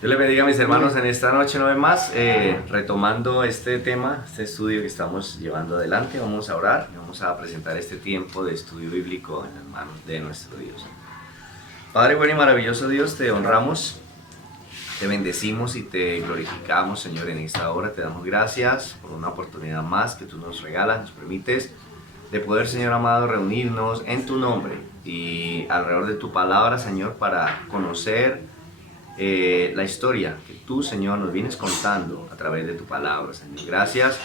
Dios les bendiga a mis hermanos en esta noche una vez más, retomando este tema, este estudio que estamos llevando adelante. Vamos a orar y vamos a presentar este tiempo de estudio bíblico en las manos de nuestro Dios. Padre bueno y maravilloso Dios, te honramos, te bendecimos y te glorificamos, Señor, en esta hora. Te damos gracias por una oportunidad más que tú nos regalas, nos permites de poder, Señor amado, reunirnos en tu nombre y alrededor de tu palabra, Señor, para conocer la historia que tú, Señor, nos vienes contando a través de tu palabra, Señor. Gracias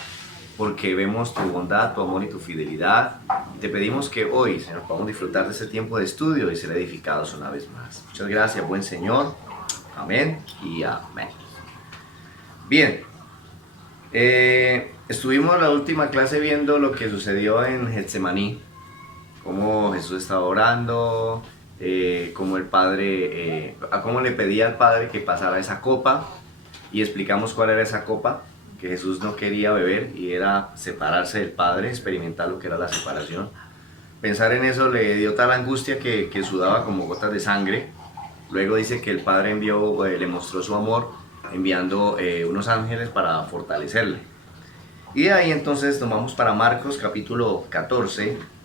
porque vemos tu bondad, tu amor y tu fidelidad. Te pedimos que hoy, Señor, podamos disfrutar de este tiempo de estudio y ser edificados una vez más. Muchas gracias, buen Señor. Amén y amén. Bien, estuvimos la última clase viendo lo que sucedió en Getsemaní, cómo Jesús estaba orando, cómo el Padre, cómo le pedía al Padre que pasara esa copa, y explicamos cuál era esa copa, que Jesús no quería beber y era separarse del Padre, experimentar lo que era la separación. Pensar en eso le dio tal angustia que sudaba como gotas de sangre. Luego dice que el Padre envió, le mostró su amor enviando unos ángeles para fortalecerle. Y de ahí entonces nos vamos para Marcos capítulo 14.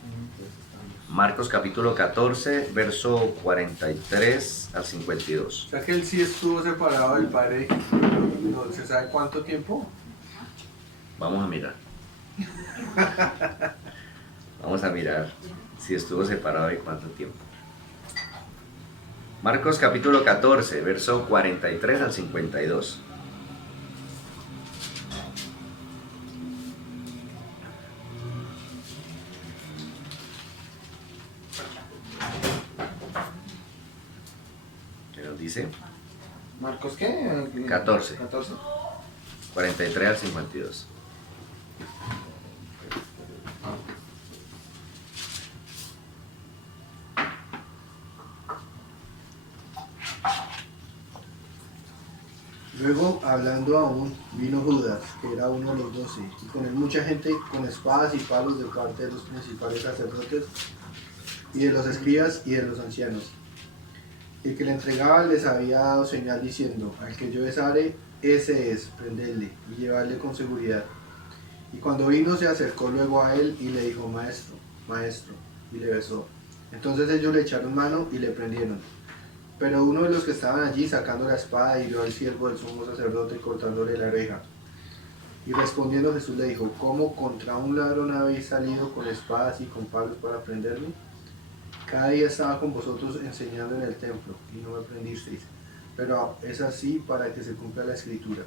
Marcos capítulo 14, verso 43 al 52. O sea que él sí estuvo separado del Padre, no se sabe cuánto tiempo. Vamos a mirar. Vamos a mirar si estuvo separado y cuánto tiempo. Marcos capítulo 14, verso 43 al 52. ¿Qué nos dice? ¿Marcos qué? 14. 14. 43 al 52. Luego, hablando aún, vino Judas, que era uno de los 12, y con él mucha gente con espadas y palos de parte de los principales sacerdotes, y de los escribas y de los ancianos. El que le entregaba les había dado señal diciendo: al que yo besare, ese es, prendedle y llevarle con seguridad. Y cuando vino se acercó luego a él y le dijo: maestro, maestro, y le besó. Entonces ellos le echaron mano y le prendieron. Pero uno de los que estaban allí, sacando la espada, hirió al siervo del sumo sacerdote cortándole la oreja. Y respondiendo Jesús le dijo: ¿cómo contra un ladrón habéis salido con espadas y con palos para prenderme? Cada día estaba con vosotros enseñando en el templo, y no me prendisteis, pero es así para que se cumpla la escritura.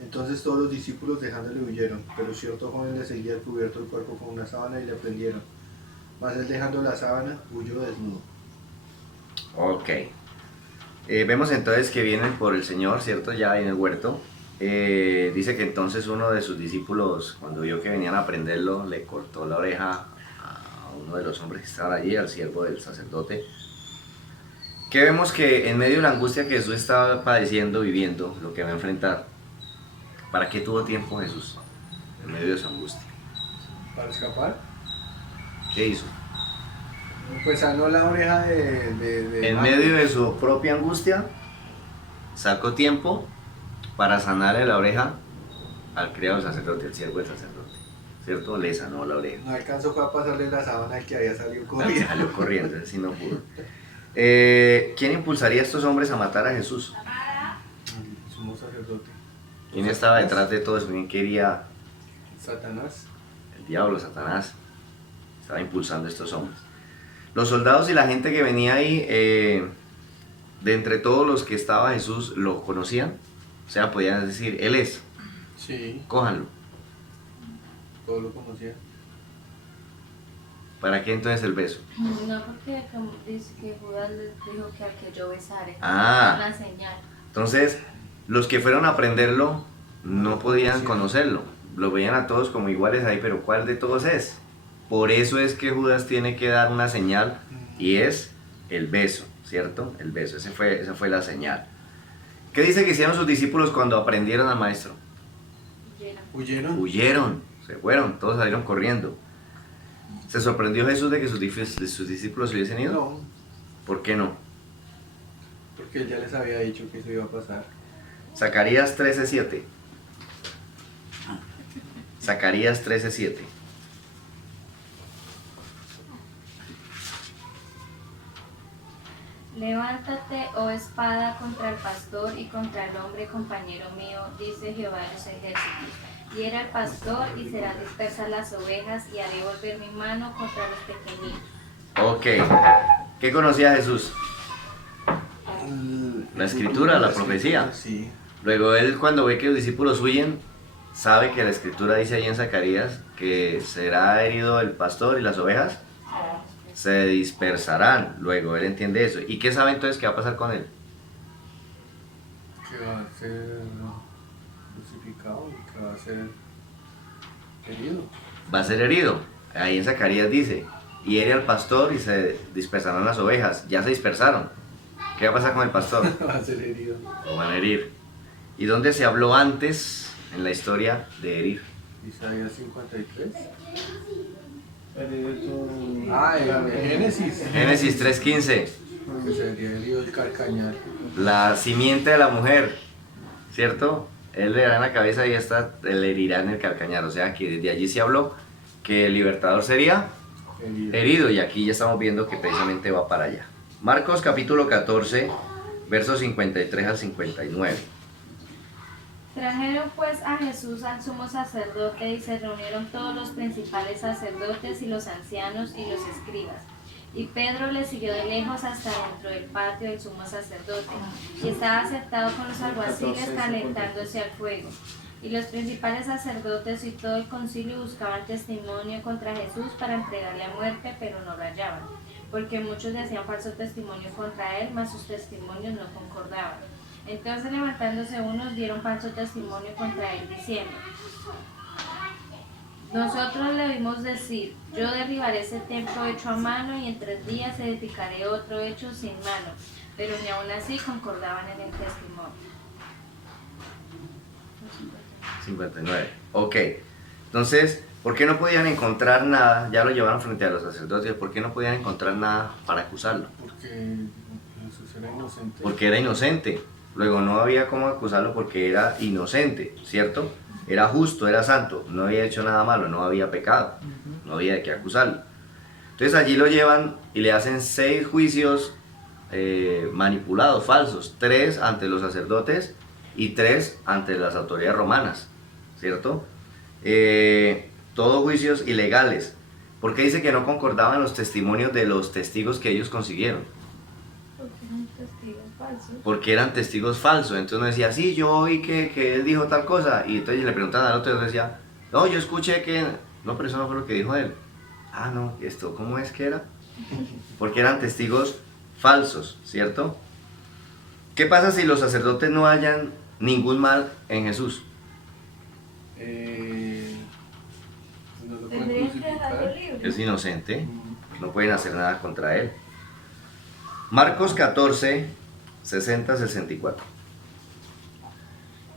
Entonces todos los discípulos dejándole huyeron, pero cierto joven le seguía cubierto el cuerpo con una sábana y le prendieron. Mas él, dejando la sábana, huyó desnudo. Ok. Vemos entonces que vienen por el Señor, ¿cierto? Ya en el huerto. Dice que entonces uno de sus discípulos, cuando vio que venían a prenderlo, le cortó la oreja a uno de los hombres que estaban allí, al siervo del sacerdote. Que vemos que en medio de la angustia que Jesús estaba padeciendo, viviendo, lo que va a enfrentar, ¿para qué tuvo tiempo Jesús en medio de su angustia? Para escapar. ¿Qué hizo? Pues sanó la oreja de En Marcos. medio de su propia angustia, sacó tiempo para sanarle la oreja al criado del sacerdote, al siervo del sacerdote, ¿cierto? Le sanó la oreja. No alcanzó a pasarle la sábana al que había salido corriendo. Salió corriendo, ese sí no pudo. ¿Quién impulsaría a estos hombres a matar a Jesús? El sumo sacerdote. ¿Quién estaba detrás de todo eso? ¿Quién quería? Satanás. El diablo, Satanás, estaba impulsando a estos hombres. Los soldados y la gente que venía ahí, de entre todos los que estaba Jesús, lo conocían. O sea, podían decir: él es, Sí, cójanlo. todos lo conocían. ¿Para qué entonces el beso? No, porque como dice que Judas les dijo que al que yo besare, Ah. una señal. Entonces, los que fueron a prenderlo no podían conocerlo. Lo veían a todos como iguales ahí, pero ¿cuál de todos es? Por eso es que Judas tiene que dar una señal, y es el beso, ¿cierto? El beso, esa fue la señal. ¿Qué dice que hicieron sus discípulos cuando aprendieron al maestro? ¿Huyeron? Huyeron, se fueron, todos salieron corriendo. ¿Se sorprendió Jesús de que sus discípulos se hubiesen ido? No, ¿Por qué no? Porque él ya les había dicho que eso iba a pasar. Zacarías 13:7. Zacarías 13:7. Levántate, oh espada, contra el pastor y contra el hombre compañero mío, dice Jehová de los ejércitos. Hiera al pastor y serán dispersas las ovejas, y haré volver mi mano contra los pequeñitos. Ok. ¿Qué conocía Jesús? La escritura, la profecía. Sí. Luego él, cuando ve que los discípulos huyen, sabe que la escritura dice ahí en Zacarías que será herido el pastor y las ovejas se dispersarán. Luego él entiende eso. ¿Y qué sabe entonces qué va a pasar con él? Que va a ser crucificado, que va a ser herido. Va a ser herido. Ahí en Zacarías dice, hiere al pastor y se dispersarán las ovejas. Ya se dispersaron. ¿Qué va a pasar con el pastor? Va a ser herido. Lo van a herir. ¿Y dónde se habló antes en la historia de herir? Isaías 53. Heredo. Ah, en Génesis. Génesis 3:15. Que sería herido el carcañal. La simiente de la mujer, ¿cierto? Él le dará en la cabeza y esta le herirá en el calcañar. O sea que desde allí se habló que el libertador sería herido. Y aquí ya estamos viendo que precisamente va para allá. Marcos capítulo 14, versos 53 al 59. Trajeron pues a Jesús al sumo sacerdote, y se reunieron todos los principales sacerdotes y los ancianos y los escribas. Y Pedro le siguió de lejos hasta dentro del patio del sumo sacerdote, y estaba sentado con los alguaciles calentándose al fuego. Y los principales sacerdotes y todo el concilio buscaban testimonio contra Jesús para entregarle a muerte, pero no lo hallaban, porque muchos decían falso testimonio contra él, mas sus testimonios no concordaban. Entonces, levantándose unos, dieron falso testimonio contra él, diciendo: nosotros le oímos decir, yo derribaré ese templo hecho a mano, y en 3 días edificaré otro hecho sin mano. Pero ni aun así concordaban en el testimonio. 59. Ok. Entonces, ¿por qué no podían encontrar nada? Ya lo llevaron frente a los sacerdotes. ¿Por qué no podían encontrar nada para acusarlo? Porque Jesús era inocente. Porque era inocente. Luego no había cómo acusarlo porque era inocente, ¿cierto? Era justo, era santo, no había hecho nada malo, no había pecado, no había de qué acusarlo. Entonces allí lo llevan y le hacen 6 juicios manipulados, falsos, 3 ante los sacerdotes y 3 ante las autoridades romanas, ¿cierto? Todos juicios ilegales. ¿Por qué dice que no concordaban los testimonios de los testigos que ellos consiguieron? Porque eran testigos falsos. Porque eran testigos falsos. Entonces uno decía, sí, yo oí que él dijo tal cosa. Y entonces le preguntaban al otro y decía, no, yo escuché que... No, pero eso no fue lo que dijo él. Ah, no, ¿esto cómo es que era? Porque eran testigos falsos, ¿cierto? ¿Qué pasa si los sacerdotes no hallan ningún mal en Jesús? No lo pueden Tendrían que dejarlo crucificar. libre. Es inocente, no pueden hacer nada contra él. Marcos 14, 60-64.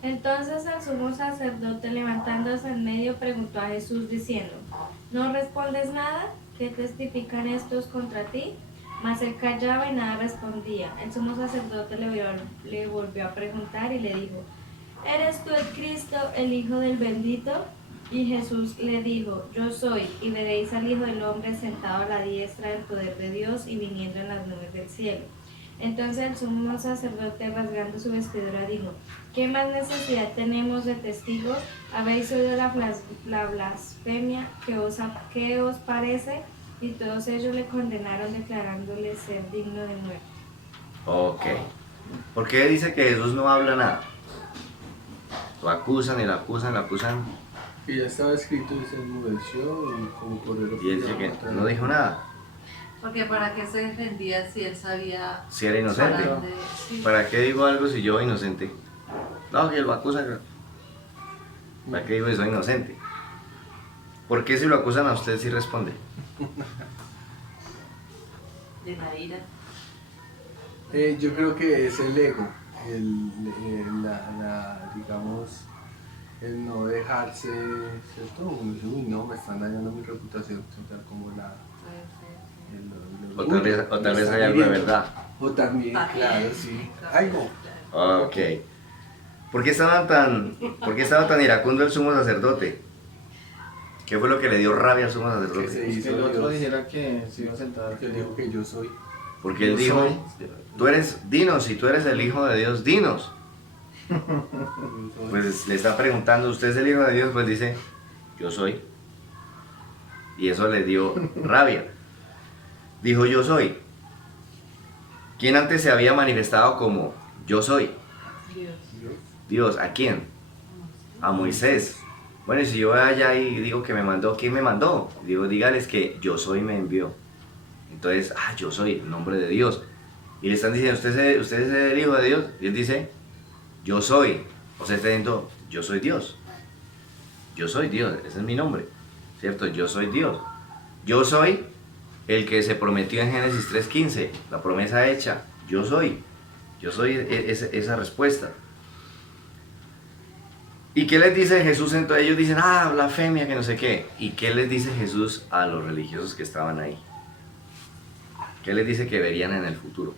Entonces el sumo sacerdote, levantándose en medio, preguntó a Jesús diciendo: ¿no respondes nada? ¿Qué testifican estos contra ti? Mas él callaba y nada respondía. El sumo sacerdote le volvió a preguntar y le dijo: ¿eres tú el Cristo, el Hijo del bendito? Y Jesús le dijo: yo soy, y veréis al Hijo del hombre sentado a la diestra del poder de Dios y viniendo en las nubes del cielo. Entonces el sumo sacerdote, rasgando su vestidura, dijo: ¿qué más necesidad tenemos de testigos? ¿Habéis oído la blasfemia? ¿Qué os parece? Y todos ellos le condenaron, declarándole ser digno de muerte. Ok. ¿Por qué dice que Jesús no habla nada? Lo acusan y lo acusan, lo acusan. Que ya estaba escrito y se enmudeció y como por el Y él dice que no dijo nada. Porque para qué se defendía si él sabía... Si era inocente. Sí. ¿Para qué digo algo si yo soy inocente? No, que lo acusan. ¿Para qué digo que soy inocente? ¿Por qué si lo acusan a usted sí responde? De la ira. Yo creo que es el ego, digamos, el no dejarse, ¿cierto? Uy, no, me están dañando mi reputación, tal como la... O tal vez hay algo de verdad. O también, claro, sí. Ay, no. Ok. ¿Por qué estaba tan iracundo el sumo sacerdote? ¿Qué fue lo que le dio rabia al sumo Que sacerdote? se Que hizo el otro Dios. dijera que se iba a sentar. Que él dijo que yo soy. Porque él Yo dijo, soy. tú eres, dinos, si tú eres el Hijo de Dios, dinos. Yo soy. Pues le está preguntando, ¿usted es el Hijo de Dios? Pues dice, yo soy. Y eso le dio rabia. Dijo, yo soy. ¿Quién antes se había manifestado como yo soy? Dios. Dios. Dios, ¿a quién? A Moisés. Bueno, y si yo voy allá y digo que me mandó, ¿quién me mandó? Digo, dígales que yo soy me envió. Entonces, yo soy, el nombre de Dios. Y le están diciendo, ¿usted es el Hijo de Dios? Y él dice, yo soy. O sea, está diciendo, yo soy Dios. Yo soy Dios, ese es mi nombre. ¿Cierto? Yo soy Dios. Yo soy el que se prometió en Génesis 3:15, la promesa hecha. Yo soy. Yo soy esa respuesta. ¿Y qué les dice Jesús? Entonces ellos dicen, blasfemia, que no sé qué. ¿Y qué les dice Jesús a los religiosos que estaban ahí? ¿Qué les dice que verían en el futuro?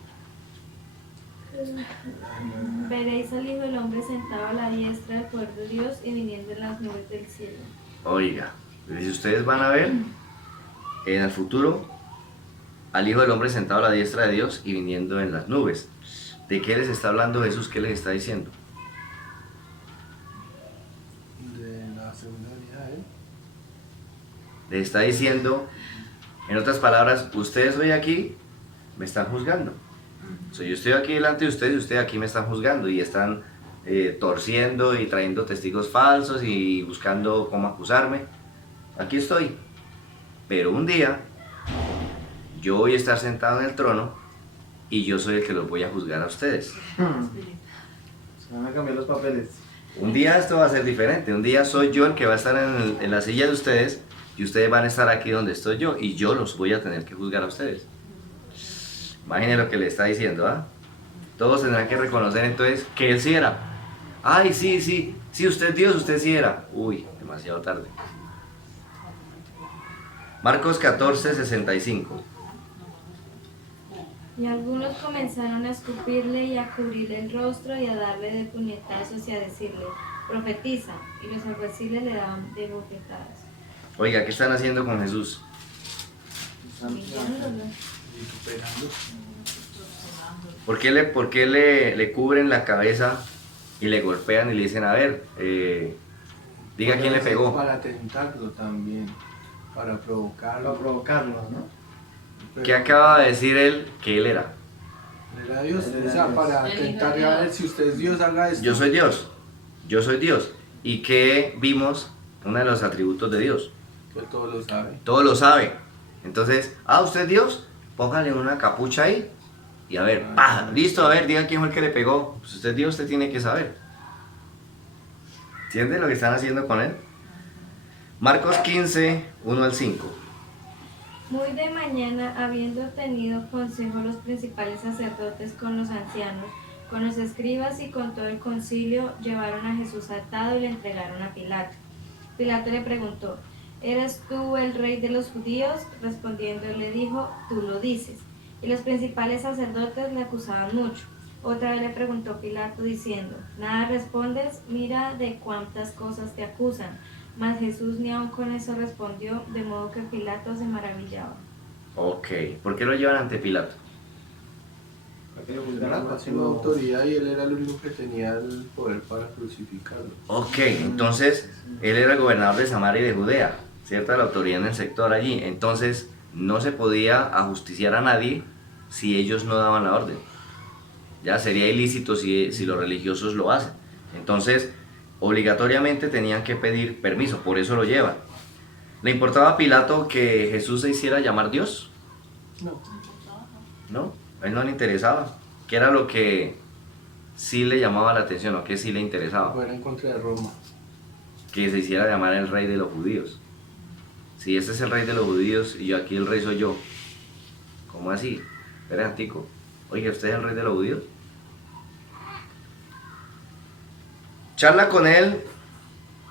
Veréis al Hijo del Hombre sentado a la diestra del poder de Dios y viniendo en las nubes del cielo. Oiga, les dice, ustedes van a ver en el futuro al Hijo del Hombre sentado a la diestra de Dios y viniendo en las nubes. ¿De qué les está hablando Jesús? ¿Qué les está diciendo? De la segunda venida de él. Les está diciendo, en otras palabras, ustedes hoy aquí me están juzgando. O sea, yo estoy aquí delante de ustedes y ustedes aquí me están juzgando y están torciendo y trayendo testigos falsos y buscando cómo acusarme. Aquí estoy. Pero un día yo voy a estar sentado en el trono y yo soy el que los voy a juzgar a ustedes. Se van a cambiar los papeles. Un día esto va a ser diferente. Un día soy yo el que va a estar en la silla de ustedes y ustedes van a estar aquí donde estoy yo y yo los voy a tener que juzgar a ustedes. Imaginen lo que le está diciendo, ¿ah? Todos tendrán que reconocer entonces que él sí era. Ay, sí, usted es Dios, usted sí era. Uy, demasiado tarde. Marcos 14:65. Y algunos comenzaron a escupirle y a cubrirle el rostro y a darle de puñetazos y a decirle, profetiza. Y los alguaciles le daban de bofetadas. Oiga, ¿qué están haciendo con Jesús? Humillándolo. Vituperando. ¿Por qué le cubren la cabeza y le golpean y le dicen, a ver, diga quién le pegó? Para tentarlo también. Para provocarlo. Para provocarlos, ¿no? Pero ¿Qué acaba de decir él que él era? él era Dios. Él O era sea, Dios. para El Hijo de tentarle a ver Dios. si usted es Dios, haga esto. Yo soy Dios, yo soy Dios. ¿Y qué vimos? Uno de los atributos de Dios. Que todo lo sabe. Todo lo sabe. Entonces, ¿usted es Dios? Póngale una capucha ahí. Y a ver, ¡pah! Listo, a ver, diga quién fue el que le pegó. Pues usted es Dios, usted tiene que saber. ¿Entiende lo que están haciendo con él? Marcos 15:1-5. Muy de mañana, habiendo tenido consejo los principales sacerdotes con los ancianos, con los escribas y con todo el concilio, llevaron a Jesús atado y le entregaron a Pilato. Pilato le preguntó, ¿eres tú el rey de los judíos? Respondiendo le dijo, tú lo dices. Y los principales sacerdotes le acusaban mucho. Otra vez le preguntó Pilato diciendo, ¿nada respondes? Mira de cuántas cosas te acusan. Mas Jesús ni aun con eso respondió, de modo que Pilato se maravillaba. Ok, ¿por qué lo llevan ante Pilato? Para que lo Era juzgaran. la máxima autoridad y él era el único que tenía el poder para crucificarlo. Ok, entonces él era el gobernador de Samaria y de Judea, ¿cierta? La autoridad en el sector allí. Entonces no se podía ajusticiar a nadie si ellos no daban la orden. Ya sería ilícito si los religiosos lo hacen. Entonces, obligatoriamente tenían que pedir permiso, por eso lo llevan. ¿Le importaba a Pilato que Jesús se hiciera llamar Dios? No. No, a él no le interesaba. ¿Qué era lo que sí le llamaba la atención o qué sí le interesaba? Fuera en contra de Roma. Que se hiciera llamar el rey de los judíos. Si este es el rey de los judíos y yo aquí el rey soy yo, ¿cómo así? Espera, antico. Oye, ¿usted es el rey de los judíos? Charla con él,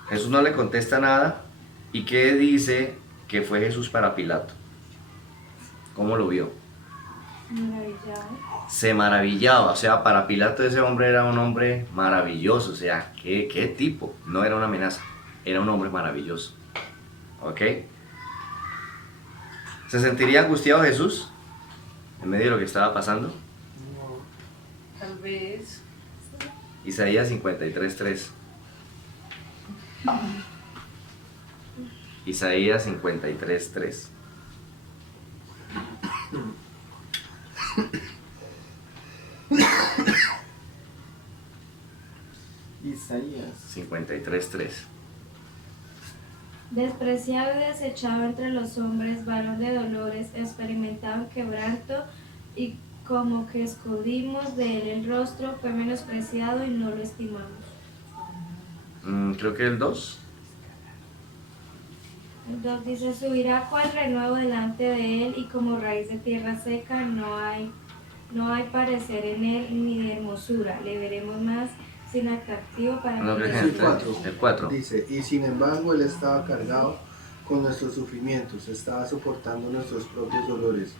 Jesús no le contesta nada. ¿Y qué dice que fue Jesús para Pilato? ¿Cómo lo vio? Maravillado. Se maravillaba, o sea, para Pilato ese hombre era un hombre maravilloso, o sea, ¿qué tipo? No era una amenaza, era un hombre maravilloso. ¿Ok? ¿Se sentiría angustiado Jesús en medio de lo que estaba pasando? Tal vez. Isaías 53:3. Isaías 53:3. Isaías. 53:3. Despreciado y desechado entre los hombres, varón de dolores, experimentado en quebranto, y como que escudimos de él el rostro, fue menospreciado y no lo estimamos. Creo que el 2. Entonces dice, subirá cual renuevo delante de él, y como raíz de tierra seca, no hay parecer en él ni de hermosura. Le veremos más sin atractivo para No, que creo que le el cuatro. 3. El 4. Dice, y sin embargo él estaba cargado con nuestros sufrimientos, estaba soportando nuestros propios dolores.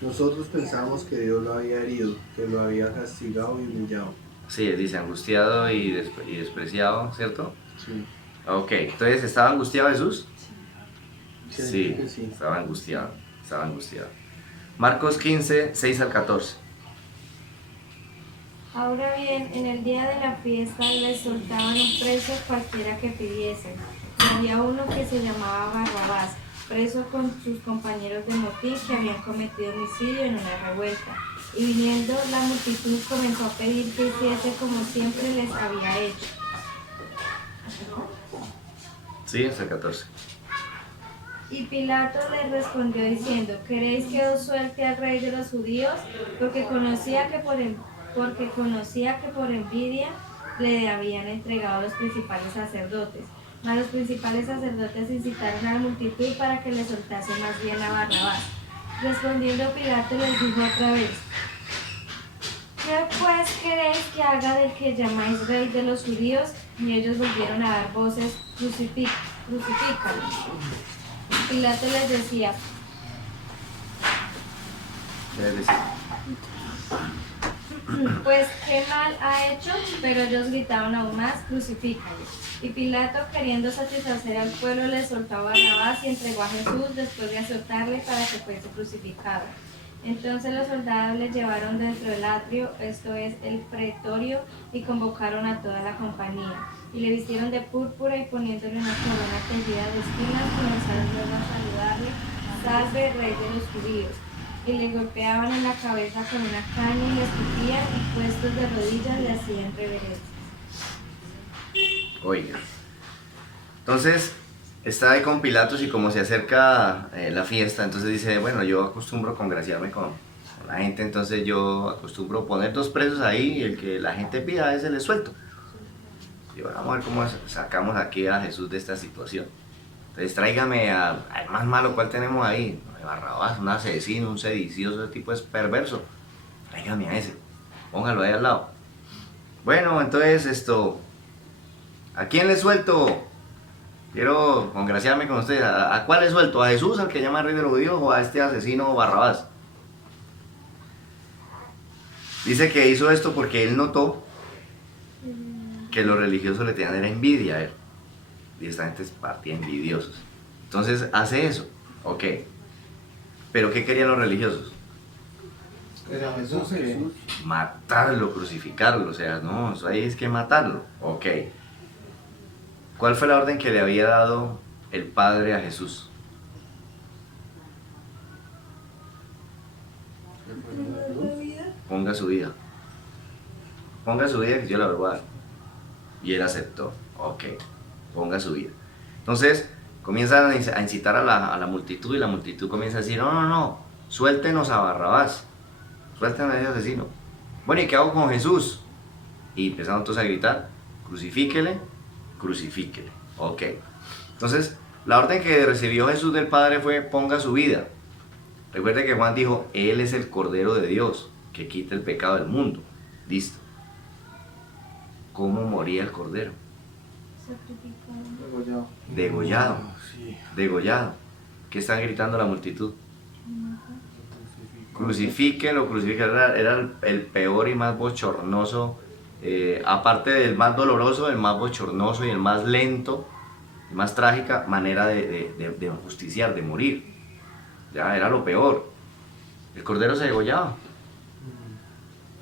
Nosotros pensamos que Dios lo había herido, que lo había castigado y humillado. Sí, dice angustiado y despreciado, ¿cierto? Sí, Ok, entonces, ¿estaba angustiado Jesús? creo que sí. Estaba angustiado, estaba angustiado. Marcos 15:6-14. Ahora bien, en el día de la fiesta les soltaban un preso cualquiera que pidiesen. Y había uno que se llamaba Barrabás, preso con sus compañeros de motín que habían cometido homicidio en una revuelta. Y viniendo la multitud comenzó a pedir que hiciese como siempre les había hecho. Sí, hasta el 14. Y Pilato le respondió diciendo, ¿queréis que os suelte al rey de los judíos? Porque conocía que por envidia le habían entregado los principales sacerdotes. Mas los principales sacerdotes incitaron a la multitud para que le soltase más bien a Barrabás. Respondiendo Pilato les dijo otra vez, ¿qué pues queréis que haga del que llamáis rey de los judíos? Y ellos volvieron a dar voces, crucifícalo. Pilato les decía, Es decir, pues qué mal ha hecho, pero ellos gritaban aún más, crucifícalo. Y Pilato, queriendo satisfacer al pueblo, le soltó a Barrabás y entregó a Jesús después de azotarle para que fuese crucificado. Entonces los soldados le llevaron dentro del atrio, esto es el pretorio, y convocaron a toda la compañía. Y le vistieron de púrpura y poniéndole una corona teñida de espinas, comenzaron luego a saludarle, salve, rey de los judíos. Y le golpeaban en la cabeza con una caña y le escupían, y puestos de rodillas le hacían reverencias. oiga. Entonces, está ahí con Pilatos y como se acerca la fiesta, entonces dice, bueno, yo acostumbro congraciarme con la gente, entonces yo acostumbro poner 2 presos ahí y el que la gente pida a ese le suelto. Y bueno, vamos a ver cómo sacamos aquí a Jesús de esta situación. Entonces tráigame al más malo, ¿cuál tenemos ahí? Barrabás, un asesino, un sedicioso, ese tipo es perverso. Tráigame a ese, póngalo ahí al lado. Bueno, entonces ¿a quién le suelto? Quiero congraciarme con ustedes. ¿A cuál le suelto? ¿A Jesús, al que llama rey de los judíos, o a este asesino Barrabás? Dice que hizo esto porque él notó que los religiosos le tenían era envidia a él. Y esta gente es partida envidiosos. Entonces hace eso. Ok. ¿Pero qué querían los religiosos? Era Jesús. Matarlo, crucificarlo. O sea, no, eso ahí es que matarlo. Ok. ¿Cuál fue la orden que le había dado el Padre a Jesús? Ponga su vida. Ponga su vida que yo la voy a dar. Y él aceptó. Ok. Ponga su vida. Entonces, comienzan a incitar a la multitud y la multitud comienza a decir, no, suéltenos a Barrabás. Suéltenos a ese asesino. Bueno, ¿y qué hago con Jesús? Y empezaron todos a gritar, crucifíquele. Ok. Entonces, la orden que recibió Jesús del Padre fue, ponga su vida. Recuerde que Juan dijo, Él es el Cordero de Dios, que quita el pecado del mundo. Listo. ¿Cómo moría el Cordero? Sacrificado. Degollado. Sí. Degollado. ¿Qué están gritando la multitud? Crucifíquenlo, crucifíquenlo. Era el peor y más bochornoso, aparte del más doloroso, el más bochornoso y el más lento, y más trágica manera de justiciar, de morir. Ya era lo peor. El cordero se degollaba.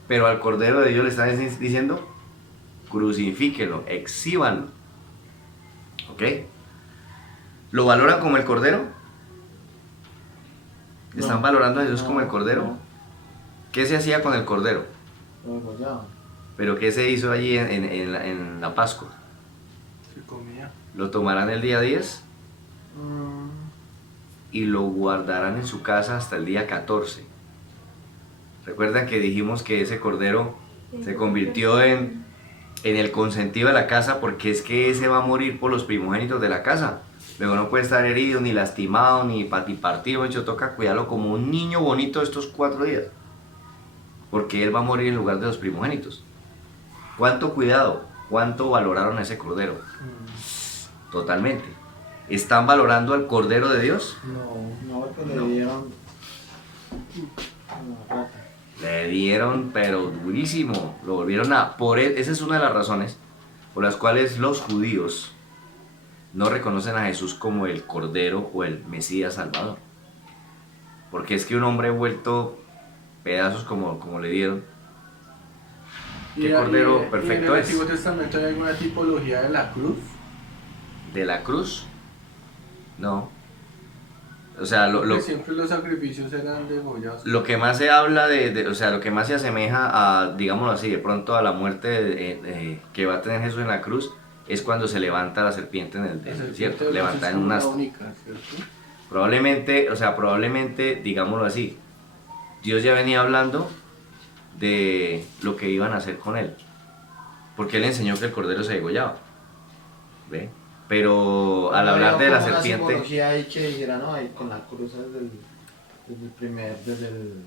Pero al cordero de Dios le están diciendo, crucifíquenlo, exhíbanlo. ¿Ok? ¿Lo valoran como el cordero? ¿Están valorando a Jesús como el cordero? No, ¿Qué se hacía con el cordero? lo degollaban. ¿Pero qué se hizo allí en la Pascua? Se comía. ¿Lo tomarán el día 10? Mm, Y lo guardarán en su casa hasta el día 14. Recuerdan que dijimos que ese cordero se convirtió en el consentido de la casa, porque es que ese va a morir por los primogénitos de la casa. Luego no puede estar herido, ni lastimado, ni partido. De hecho, toca cuidarlo como un niño bonito estos 4 días, porque él va a morir en lugar de los primogénitos. ¿Cuánto cuidado? ¿Cuánto valoraron a ese cordero? Totalmente. ¿Están valorando al cordero de Dios? no, porque No. le dieron una rata. Le dieron, pero durísimo. Lo volvieron a... Esa es una de las razones por las cuales los judíos no reconocen a Jesús como el Cordero o el Mesías Salvador. Porque es que un hombre vuelto pedazos como le dieron. ¿Qué cordero perfecto ¿y en el es? Antiguo Testamento hay alguna tipología de la cruz? ¿De la cruz? No. O sea, Porque siempre los sacrificios eran degollados. lo que más se habla o sea, lo que más se asemeja a, digámoslo así, de pronto a la muerte que va a tener Jesús en la cruz, es cuando se levanta la serpiente en el desierto, levantada en un una asta. única, ¿cierto? Probablemente, digámoslo así, Dios ya venía hablando de lo que iban a hacer con él, porque él enseñó que el cordero se degollaba, ¿ve? Pero al hablar de la serpiente... Una simbología ahí que dijera, no, ahí con la cruz desde el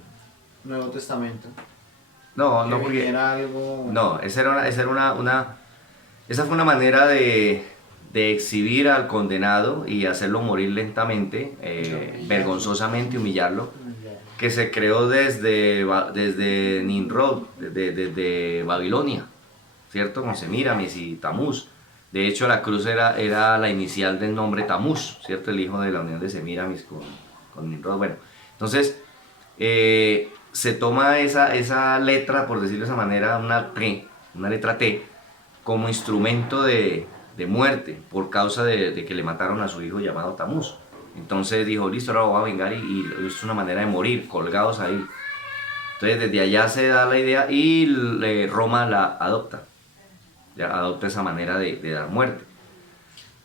Nuevo Testamento. No, Que no, porque... viniera algo... No, esa fue una manera de exhibir al condenado y hacerlo morir lentamente, vergonzosamente, humillarlo, que se creó desde Nimrod, desde Babilonia, ¿cierto? Con Semíramis y Tamuz. De hecho, la cruz era la inicial del nombre Tamuz, ¿cierto? El hijo de la unión de Semíramis con Nimrod. Bueno, entonces se toma esa letra, por decirlo de esa manera, una letra T, como instrumento de muerte por causa de que le mataron a su hijo llamado Tamuz. Entonces dijo, listo, ahora voy a vengar y es una manera de morir, colgados ahí. Entonces desde allá se da la idea y Roma la adopta. Ya adopta esa manera de dar muerte.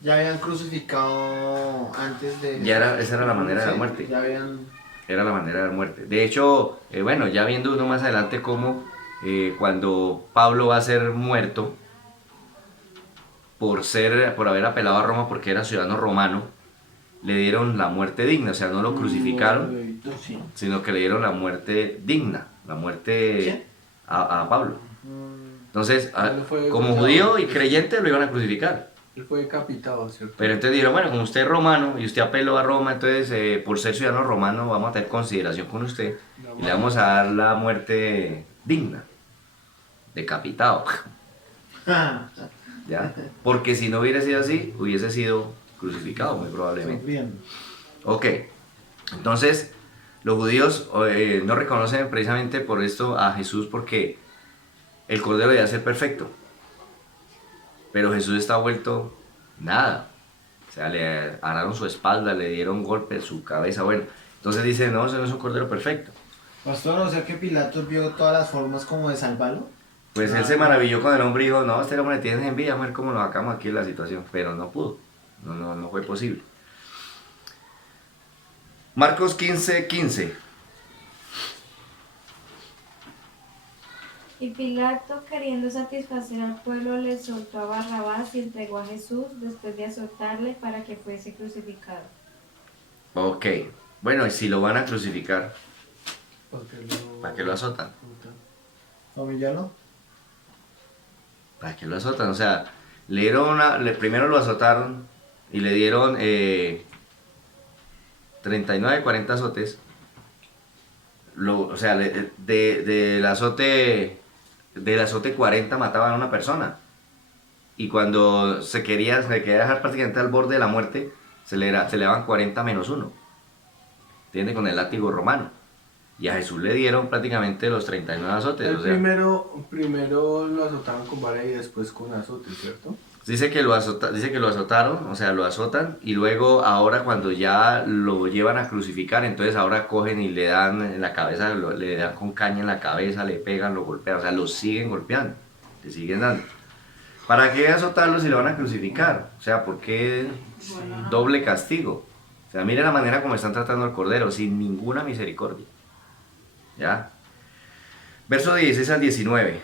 Ya habían crucificado antes de... Esa era la manera de dar muerte. Ya habían... Era la manera de dar muerte. De hecho, bueno, ya viendo uno más adelante cómo cuando Pablo va a ser muerto por haber apelado a Roma porque era ciudadano romano, le dieron la muerte digna, o sea, no lo crucificaron, sino que le dieron la muerte digna, la muerte ¿Quién? a Pablo. Entonces, Pablo fue como decapitado. judío y creyente lo iban a crucificar. Él fue decapitado, ¿cierto? Pero entonces dijeron, bueno, como usted es romano y usted apeló a Roma, entonces por ser ciudadano romano vamos a tener consideración con usted y le vamos a dar la muerte digna, decapitado, ¿ya? Porque si no hubiera sido así, hubiese sido crucificado muy probablemente. Sufriendo. Ok, entonces los judíos no reconocen precisamente por esto a Jesús porque el cordero debe ser perfecto, pero Jesús está vuelto nada. O sea, le araron su espalda, le dieron golpes, su cabeza, bueno. Entonces dice, no, ese no es un cordero perfecto. Pastor, o sea que Pilatos vio todas las formas como de salvarlo. Pues él se maravilló con el hombre y dijo, no, este hombre tiene envidia, a ver cómo nos sacamos aquí de la situación. Pero no pudo, no fue posible. Marcos 15:15. Y Pilato, queriendo satisfacer al pueblo, le soltó a Barrabás y entregó a Jesús después de azotarle para que fuese crucificado. Ok, bueno, y si lo van a crucificar, ¿para qué lo azotan? ¿Humillarlo? ¿Para qué lo azotan? O sea, primero lo azotaron y le dieron 39, 40 azotes. o sea, del azote 40 mataban a una persona. Y cuando se quería dejar prácticamente al borde de la muerte, se le daban 40 menos uno. ¿Entiende? Con el látigo romano. Y a Jesús le dieron prácticamente los 39 azotes. El O sea, primero lo azotaron con vara y después con azote, ¿cierto? dice que lo azotaron, o sea, lo azotan, y luego ahora cuando ya lo llevan a crucificar, entonces ahora cogen y le dan en la cabeza, le dan con caña en la cabeza, le pegan, lo golpean, o sea, lo siguen golpeando, le siguen dando. ¿Para qué azotarlo si lo van a crucificar? O sea, ¿por qué doble castigo? O sea, mire la manera como están tratando al Cordero, sin ninguna misericordia. ¿Ya? Verso 16 al 19.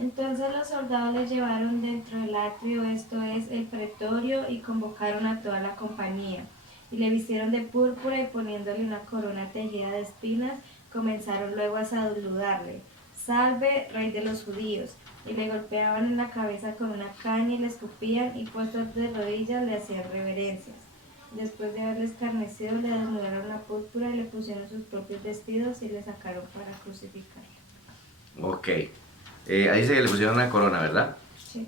Entonces los soldados le llevaron dentro del atrio, esto es, el pretorio, y convocaron a toda la compañía. Y le vistieron de púrpura y poniéndole una corona tejida de espinas, comenzaron luego a saludarle. Salve, rey de los judíos. Y le golpeaban en la cabeza con una caña y le escupían y puestos de rodillas le hacían reverencias. Después de haberle escarnecido, le desnudaron la púrpura y le pusieron sus propios vestidos y le sacaron para crucificarlo. Ok. Ahí dice que le pusieron una corona, ¿verdad? Sí.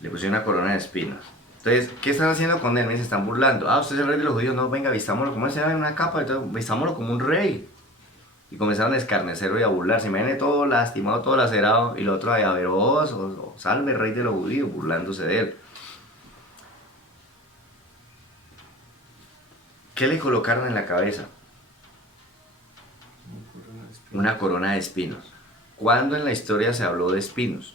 Le pusieron una corona de espinas. Entonces, ¿qué están haciendo con él? Me se están burlando. Ah, usted es el rey de los judíos. No, venga, vistámoslo como él se va en una capa. Entonces, vistámoslo como un rey. Y comenzaron a escarnecerlo y a burlarse. Imagínate todo lastimado, todo lacerado. Y el otro ahí, a ver, salve, rey de los judíos, burlándose de él. ¿Qué le colocaron en la cabeza? Una corona de espinos. ¿Cuándo en la historia se habló de espinos?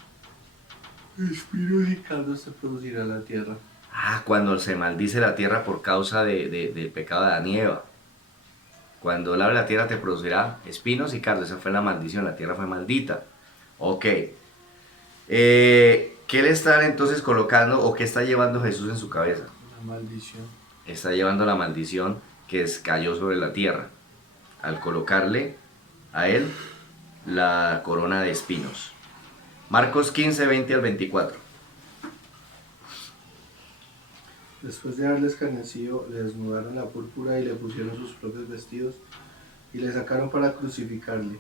Espinos y cardos se producirá la tierra. Ah, cuando se maldice la tierra por causa del pecado de Adán y Eva. Cuando lave la tierra te producirá espinos y cardos. Esa fue la maldición, la tierra fue maldita. Ok. ¿Qué le están entonces colocando o qué está llevando Jesús en su cabeza? La maldición. Está llevando la maldición que cayó sobre la tierra al colocarle a él la corona de espinos. Marcos 15, 20 al 24. Después de haberle escarnecido, le desnudaron la púrpura y le pusieron sus propios vestidos y le sacaron para crucificarle.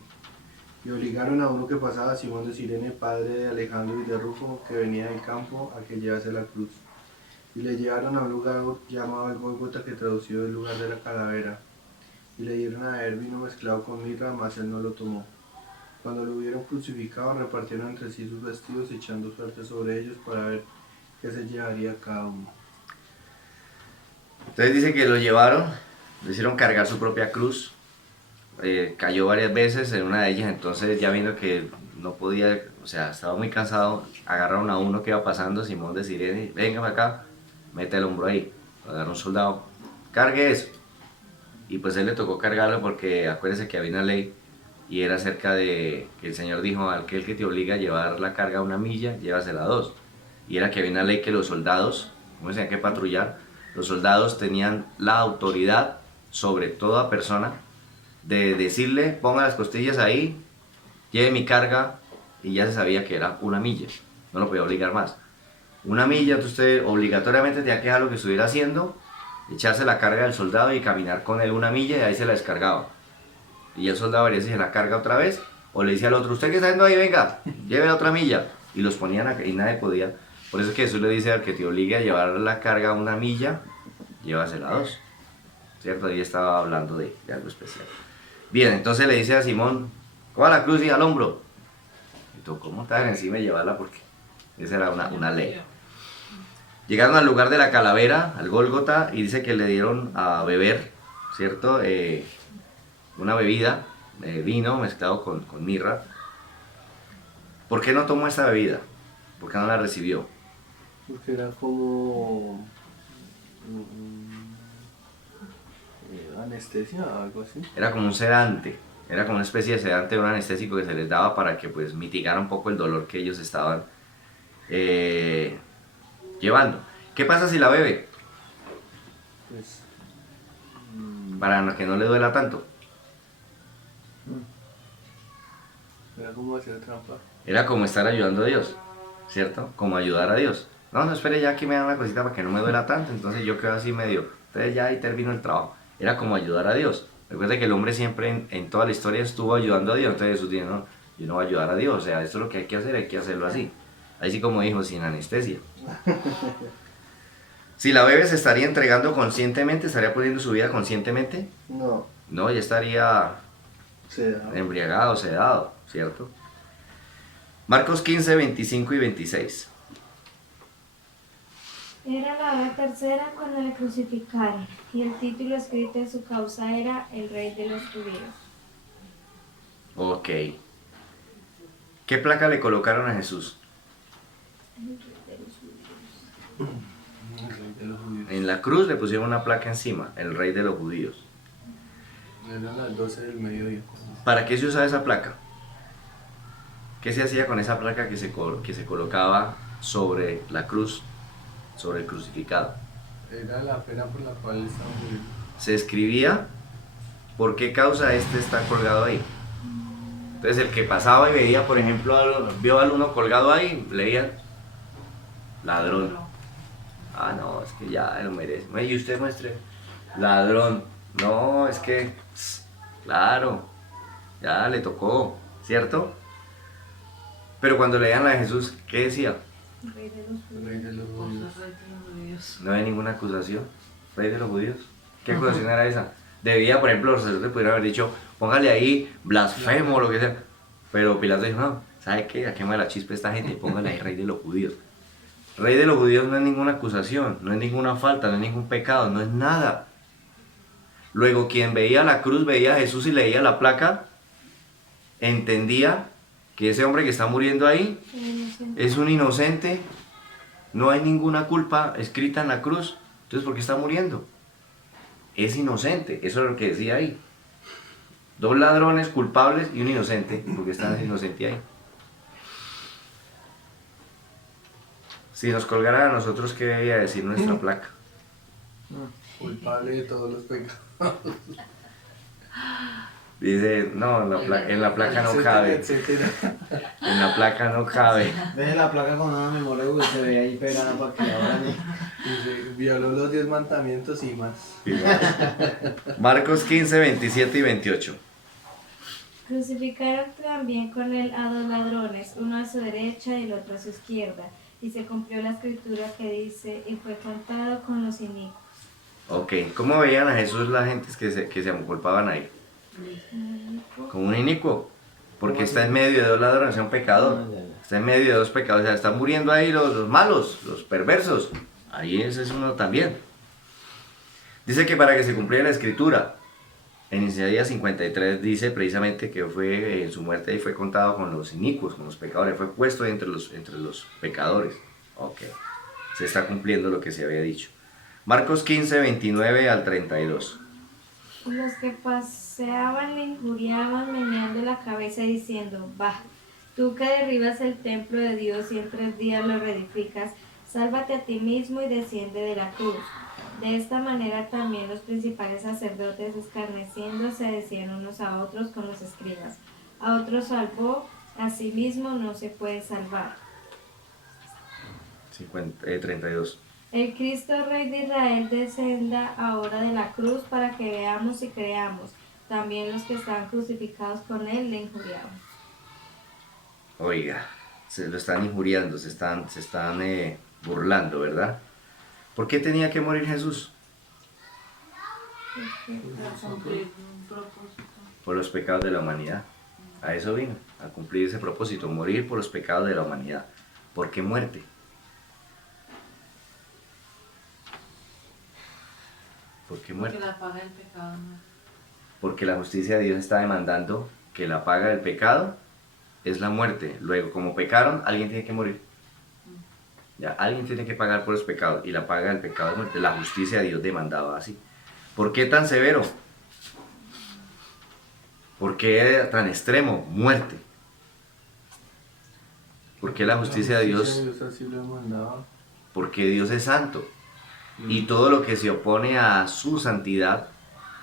Y obligaron a uno que pasaba, Simón de Cirene, padre de Alejandro y de Rufo, que venía del campo, a que llevase la cruz. Y le llevaron a un lugar llamado el Gólgota, que traducido el lugar de la calavera. Y le dieron a beber vino mezclado con mirra, mas él no lo tomó. Cuando lo hubieron crucificado, repartieron entre sí sus vestidos, echando suerte sobre ellos para ver qué se llevaría cada uno. Entonces dice que lo llevaron, le hicieron cargar su propia cruz, cayó varias veces en una de ellas, entonces ya viendo que no podía, o sea, estaba muy cansado, agarraron a uno que iba pasando, Simón de Cirene, venga para acá, mete el hombro ahí, lo agarró un soldado, cargue eso. Y pues él le tocó cargarlo porque acuérdense que había una ley y era acerca de que el Señor dijo, aquel que te obliga a llevar la carga 1 milla, llévasela 2. Y era que había una ley que los soldados, como decían que patrullar, los soldados tenían la autoridad sobre toda persona de decirle, ponga las costillas ahí, lleve mi carga, y ya se sabía que era 1 milla, no lo podía obligar más. 1 milla, entonces usted obligatoriamente tenía que dejar lo que estuviera haciendo, echarse la carga del soldado y caminar con él 1 milla y ahí se la descargaba. Y el soldado vería si se la carga otra vez, o le decía al otro, ¿usted qué está haciendo ahí? Venga, lleve la 1 milla. Y los ponían acá y nadie podía. Por eso es que Jesús le dice al que te obligue a llevar la carga 1 milla, llévasela 2. ¿Cierto? Ahí estaba hablando de algo especial. Bien, entonces le dice a Simón, coja la cruz y al hombro. Y tú, ¿cómo estás encima y llevarla? Porque esa era una ley. Llegaron al lugar de la calavera, al Gólgota, y dice que le dieron a beber, ¿cierto? Una bebida, vino mezclado con mirra. ¿Por qué no tomó esta bebida? ¿Por qué no la recibió? Porque era como anestesia o algo así. Era como un sedante, era como una especie de sedante, un anestésico que se les daba para que pues mitigara un poco el dolor que ellos estaban llevando. ¿Qué pasa si la bebe? Pues, Para que no le duela tanto. era como hacer trampa. Era como estar ayudando a Dios, ¿cierto? Como ayudar a Dios. No, espere ya que me dan una cosita para que no me duela tanto, entonces yo quedo así medio Entonces ya ahí terminó el trabajo. Era como ayudar a Dios. Recuerda que el hombre siempre en toda la historia estuvo ayudando a Dios. Entonces Jesús dijo, no, yo no voy a ayudar a Dios. O sea, esto es lo que hay que hacerlo así. Ahí sí como dijo, sin anestesia. Si la bebé se estaría entregando conscientemente, estaría poniendo su vida conscientemente. No, No, ya estaría se da. embriagado, sedado, ¿cierto? Marcos 15, 25 y 26. Era la hora tercera cuando le crucificaron, y el título escrito en su causa era El Rey de los Judíos. Ok. ¿Qué placa le colocaron a Jesús? El rey de los judíos. En la cruz le pusieron una placa encima, el Rey de los Judíos. Eran las 12 del mediodía. ¿Para qué se usaba esa placa? ¿Qué se hacía con esa placa que se colocaba sobre la cruz, sobre el crucificado? Era la pena por la cual estaba muriendo. Se escribía por qué causa este está colgado ahí. Entonces el que pasaba y veía, por ejemplo, vio al uno colgado ahí, leía ladrón. Ah, no, es que ya lo merece. Y usted muestre, ladrón. No, es que, claro, ya le tocó, ¿cierto? Pero cuando leían la de Jesús, ¿qué decía? El Rey de los El Judíos. rey de los Por judíos. ser rey de los judíos. No había ninguna acusación. Rey de los judíos. ¿Qué acusación era esa? Debía, por ejemplo, los sacerdotes pudieran haber dicho, póngale ahí blasfemo o lo que sea. Pero Pilato dijo, no, ¿sabe qué? ¿A qué me la chispa esta gente? Póngale ahí rey de los judíos. Rey de los judíos no es ninguna acusación, no es ninguna falta, no es ningún pecado, no es nada. Luego, quien veía la cruz, veía a Jesús y leía la placa, entendía que ese hombre que está muriendo ahí es un inocente, no hay ninguna culpa escrita en la cruz, entonces ¿por qué está muriendo? Es inocente, eso es lo que decía ahí. 2 ladrones culpables y un inocente, porque está inocente ahí. Si nos colgara a nosotros, ¿qué debía decir nuestra placa? Culpable de todos los pecados. Dice, no, en la placa no cabe, Etcétera. en la placa no cabe. Deje la placa con una memoria USB ahí pegada para que la abran. Dice, violó los 10 mandamientos y más. Marcos 15, 27 y 28. Crucificaron también con él a 2 ladrones, uno a su derecha y el otro a su izquierda. Y se cumplió la escritura que dice, y fue contado con los inicuos. Ok, ¿cómo veían a Jesús las gentes que se culpaban ahí? Como un inicuo, porque está en medio de 2 ladrones, es un pecador. Está en medio de 2 pecados, o sea, están muriendo ahí los malos, los perversos. Ahí ese es uno también. Dice que para que se cumpliera la escritura, en Isaías 53 dice precisamente que fue en su muerte y fue contado con los inicuos, con los pecadores, fue puesto entre los pecadores. Ok, se está cumpliendo lo que se había dicho. Marcos 15, 29 al 32. Y los que paseaban le injuriaban meneando la cabeza diciendo, bah, tú que derribas el templo de Dios y en 3 días lo reedificas, sálvate a ti mismo y desciende de la cruz. De esta manera también los principales sacerdotes, escarneciendo, se decían unos a otros con los escribas, a otros salvó, a sí mismo no se puede salvar. 32. El Cristo Rey de Israel descenda ahora de la cruz para que veamos y creamos. También los que estaban crucificados con él le injuriaban. Oiga, se lo están injuriando, se están burlando, ¿verdad? ¿Por qué tenía que morir Jesús? Para cumplir un propósito. Por los pecados de la humanidad. A eso vino, a cumplir ese propósito, morir por los pecados de la humanidad. ¿Por qué muerte? ¿Por qué muerte? Porque la paga del pecado no. Porque la justicia de Dios está demandando que la paga del pecado es la muerte. Luego, como pecaron, alguien tiene que morir. Ya, alguien tiene que pagar por los pecados y la paga del pecado es muerte. La justicia de Dios demandaba así. ¿Por qué tan severo? ¿Por qué tan extremo? Muerte. ¿Por qué la justicia de Dios? Así lo mandaba. Porque Dios es santo. Y todo lo que se opone a su santidad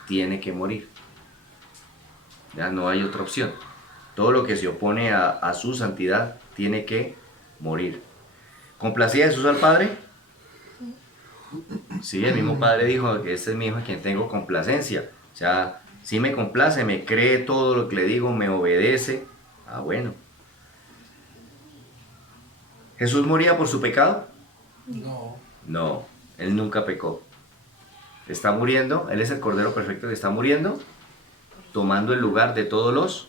tiene que morir. Ya no hay otra opción. Todo lo que se opone a su santidad tiene que morir. ¿Complacía Jesús al Padre? Sí, el mismo Padre dijo que este es mi hijo en quien tengo complacencia. O sea, sí me complace, me cree todo lo que le digo, me obedece. Ah, bueno. ¿Jesús moría por su pecado? No. No, él nunca pecó. Está muriendo, él es el Cordero Perfecto que está muriendo, tomando el lugar de todos los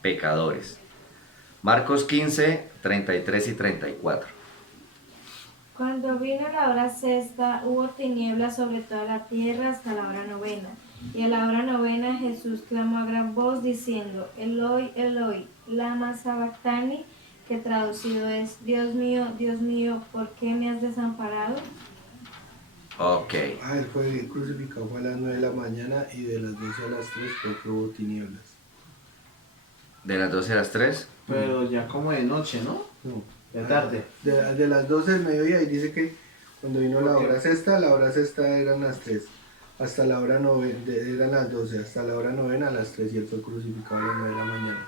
pecadores. Marcos 15, 33 y 34. Cuando vino la hora sexta, hubo tinieblas sobre toda la tierra hasta la hora novena. Y a la hora novena Jesús clamó a gran voz diciendo, Eloi, Eloi, lama sabactani, que traducido es, Dios mío, ¿por qué me has desamparado? Ok, Él fue crucificado fue a las 9 de la mañana y de las 12 a las 3 fue que hubo tinieblas. de las 12 a las 3. Pero ya como de noche, ¿no? No. De tarde. De las 12 del mediodía y dice que cuando vino la hora sexta eran las 3. Hasta la hora novena, eran las 12, hasta la hora novena a las 3 y él fue crucificado a las 9 de la mañana.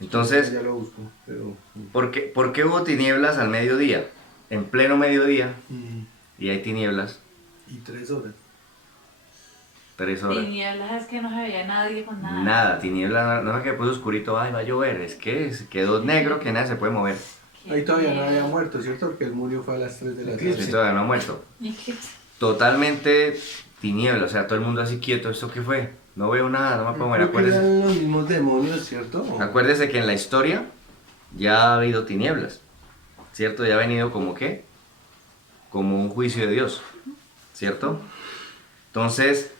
Entonces, Ya lo busco, pero... ¿por qué hubo tinieblas al mediodía? En pleno mediodía, y hay tinieblas, Y 3 horas. 3 horas. Tinieblas es que no se veía nadie con nada. Nada, tinieblas, no es que puso oscurito, ay, va a llover, es que se quedó negro que nadie se puede mover. Ahí todavía no había muerto, ¿cierto? Porque él murió fue a las 3 de la Sí, tarde. todavía no ha muerto. Totalmente tinieblas, o sea, todo el mundo así quieto, ¿esto qué fue? No veo nada, no me puedo mover. Creo que Acuérdese, eran los mismos demonios, ¿cierto? acuérdese que en la historia ya ha habido tinieblas, ¿cierto? Ya ha venido como qué? Como un juicio de Dios, ¿cierto? Entonces,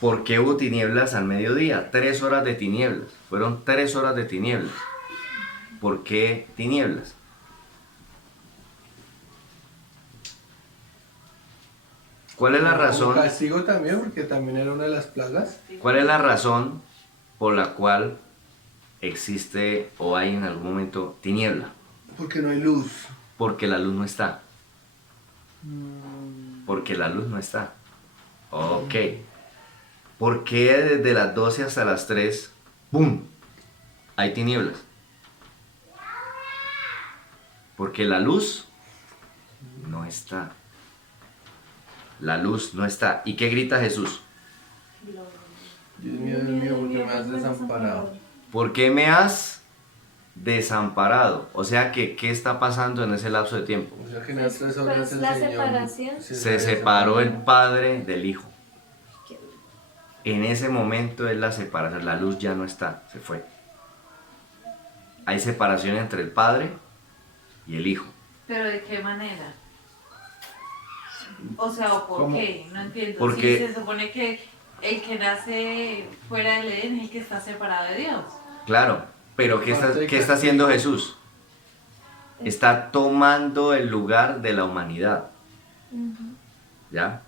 ¿por qué hubo tinieblas al mediodía? 3 horas de tinieblas, fueron 3 horas de tinieblas. ¿Por qué tinieblas? ¿Cuál es la razón? Castigo también, porque también era una de las plagas. ¿Cuál es la razón por la cual existe o hay en algún momento tiniebla? Porque no hay luz. Porque la luz no está. Porque la luz no está. Ok. ¿Por qué desde las 12 hasta las 3, ¡pum!, hay tinieblas? Porque la luz no está. La luz no está. ¿Y qué grita Jesús? Dios mío, porque me has desamparado. ¿Por qué me has desamparado? O sea que, ¿qué está pasando en ese lapso de tiempo? O sea que en las 3 horas Pues el la Señor separación. Se separó el Padre del Hijo. En ese momento es la separación. La luz ya no está, se fue. Hay separación entre el Padre y el Hijo. ¿Pero de qué manera? O sea, ¿o por ¿Cómo? qué? No entiendo. Porque- Si se supone que el que nace fuera del Edén es el que está separado de Dios. Claro, pero ¿qué Falta de está haciendo Jesús? Está tomando el lugar de la humanidad. ¿Ya?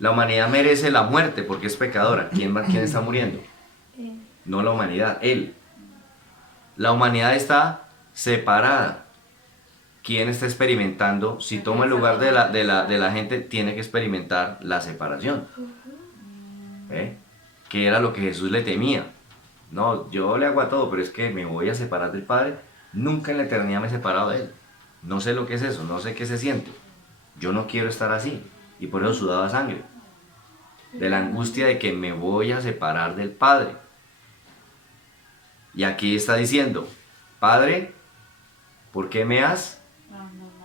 La humanidad merece la muerte porque es pecadora. ¿Quién está muriendo? No la humanidad, Él. La humanidad está separada. ¿Quién está experimentando? Si toma el lugar de la gente, tiene que experimentar la separación. Que era lo que Jesús le temía. No, yo le hago a todo, pero es que me voy a separar del Padre. Nunca en la eternidad me he separado de Él. No sé lo que es eso, no sé qué se siente. Yo no quiero estar así. Y por eso sudaba sangre. De la angustia de que me voy a separar del Padre. Y aquí está diciendo, Padre, ¿por qué me has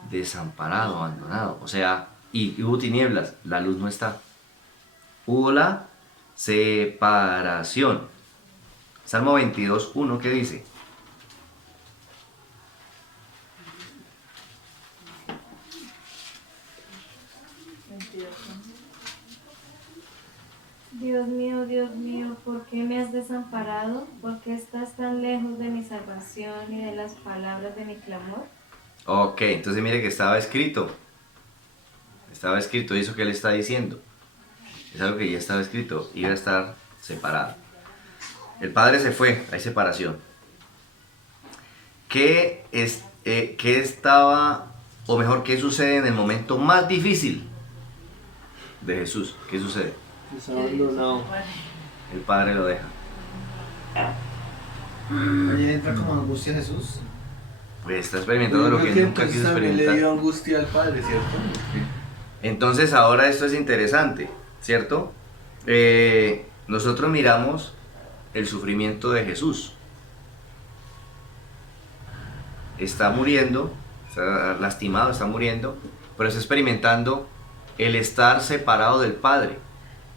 desamparado, abandonado? O sea, y hubo tinieblas, la luz no está. Hubo la separación. Salmo 22:1, ¿qué dice? Dios mío, ¿por qué me has desamparado? ¿Por qué estás tan lejos de mi salvación y de las palabras de mi clamor? Ok, entonces mire que estaba escrito. Estaba escrito, eso que él está diciendo. Es algo que ya estaba escrito, iba a estar separado. El Padre se fue, hay separación. ¿Qué estaba, o mejor, qué sucede en el momento más difícil de Jesús? ¿Qué sucede? Está abandonado. El Padre lo deja. Ahí entra como angustia Jesús. Pues está experimentando lo que Creo nunca entonces quiso también le dio experimentar. angustia al Padre, ¿cierto? Entonces ahora esto es interesante, ¿cierto? Nosotros miramos el sufrimiento de Jesús. Está muriendo, está lastimado, está muriendo, pero está experimentando el estar separado del Padre.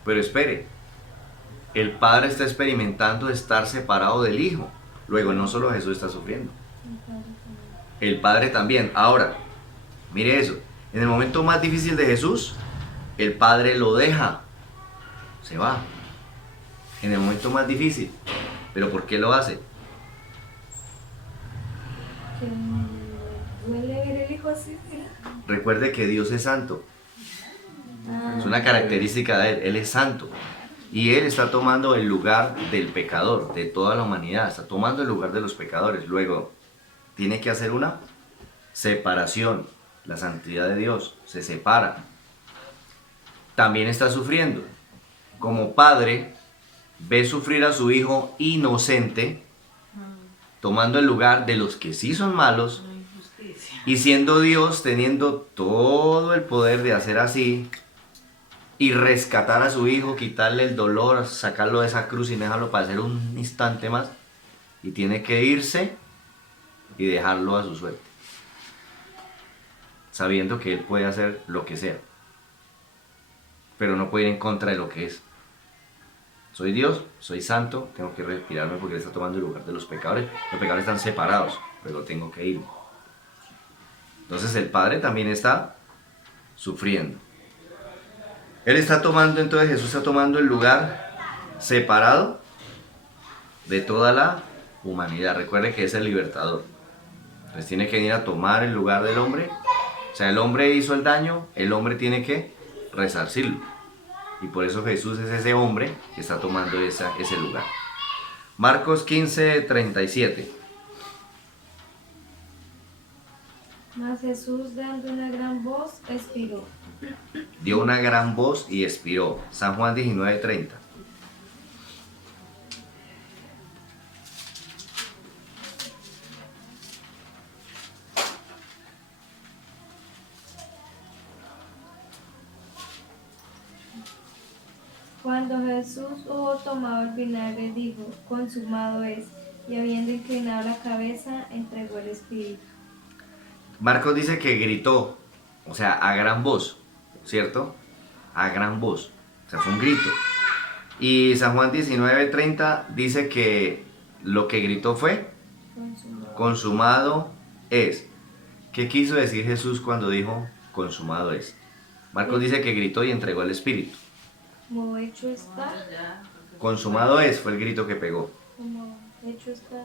Pero espere, el Padre está experimentando estar separado del Hijo. Luego no solo Jesús está sufriendo, el Padre también. Ahora, mire eso, en el momento más difícil de Jesús, el Padre lo deja, se va. En el momento más difícil. ¿Pero por qué lo hace? Que duele ver el hijo así, mira. Recuerde que Dios es santo. Ah, Es una característica de Él. Él es santo. Y Él está tomando el lugar del pecador, de toda la humanidad. Está tomando el lugar de los pecadores. Luego, tiene que hacer una separación. La santidad de Dios se separa. También está sufriendo. Como padre, ve sufrir a su hijo inocente, tomando el lugar de los que sí son malos, Una injusticia. y siendo Dios, teniendo todo el poder de hacer así, y rescatar a su hijo, quitarle el dolor, sacarlo de esa cruz y dejarlo para hacer un instante más, y tiene que irse y dejarlo a su suerte, sabiendo que Él puede hacer lo que sea, pero no puede ir en contra de lo que es. Soy Dios, soy santo, tengo que retirarme porque Él está tomando el lugar de los pecadores. Los pecadores están separados, pero tengo que irme. Entonces el Padre también está sufriendo. Él está tomando, entonces Jesús está tomando el lugar separado de toda la humanidad. Recuerde que es el libertador. Entonces tiene que venir a tomar el lugar del hombre. O sea, el hombre hizo el daño, el hombre tiene que resarcirlo. Y por eso Jesús es ese hombre que está tomando ese lugar. Marcos 15:37. Mas Jesús, dando una gran voz, expiró. Dio una gran voz y expiró. San Juan 19:30. Cuando Jesús hubo tomado el vinagre, dijo, consumado es, y habiendo inclinado la cabeza, entregó el espíritu. Marcos dice que gritó, o sea, a gran voz, ¿cierto? A gran voz, o sea, fue un grito. Y San Juan 19:30 dice que lo que gritó fue, Consumado. consumado es. ¿Qué quiso decir Jesús cuando dijo, consumado es? Marcos dice que gritó y entregó el espíritu. Como hecho está, Ya. Consumado es, fue el grito que pegó. como hecho está.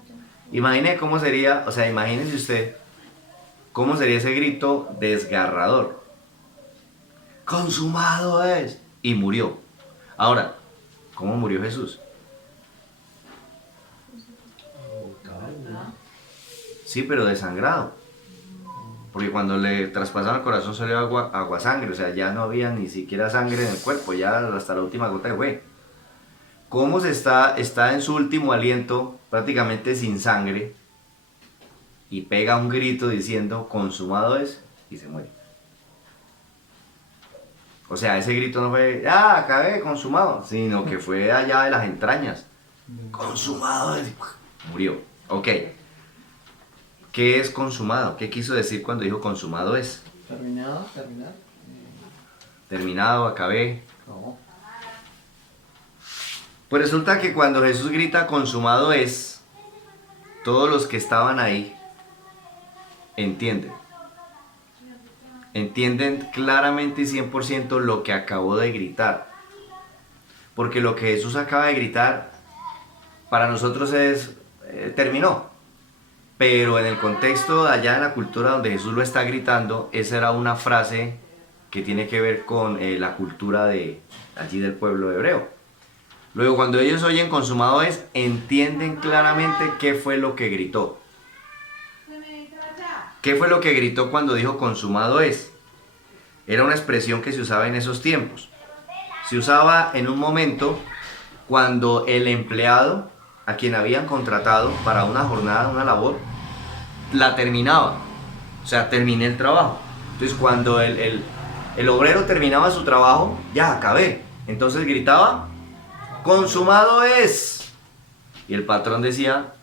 Imagine cómo sería, o sea, imagínese usted, cómo sería ese grito desgarrador. Consumado es. Y murió. Ahora, ¿cómo murió Jesús? Sí, pero desangrado. Porque cuando le traspasaron el corazón salió agua sangre, o sea, ya no había ni siquiera sangre en el cuerpo, ya hasta la última gota de fue. ¿Cómo está en su último aliento, prácticamente sin sangre, y pega un grito diciendo, consumado es, y se muere? O sea, ese grito no fue, acabé, consumado, sino que fue allá de las entrañas. Consumado es, murió. Ok. ¿Qué es consumado? ¿Qué quiso decir cuando dijo consumado es? Terminado, terminar. Terminado, acabé. No. Pues resulta que cuando Jesús grita consumado es, todos los que estaban ahí entienden. Entienden claramente y 100% lo que acabó de gritar. Porque lo que Jesús acaba de gritar, para nosotros es, terminó. Pero en el contexto de allá en la cultura donde Jesús lo está gritando, esa era una frase que tiene que ver con la cultura de allí del pueblo hebreo. Luego cuando ellos oyen consumado es, entienden claramente qué fue lo que gritó. ¿Qué fue lo que gritó cuando dijo consumado es? Era una expresión que se usaba en esos tiempos. Se usaba en un momento cuando el empleado a quien habían contratado para una jornada, una labor, la terminaba. O sea, terminé el trabajo. Entonces cuando el el obrero terminaba su trabajo, ya acabé. Entonces gritaba, consumado es. Y el patrón decía,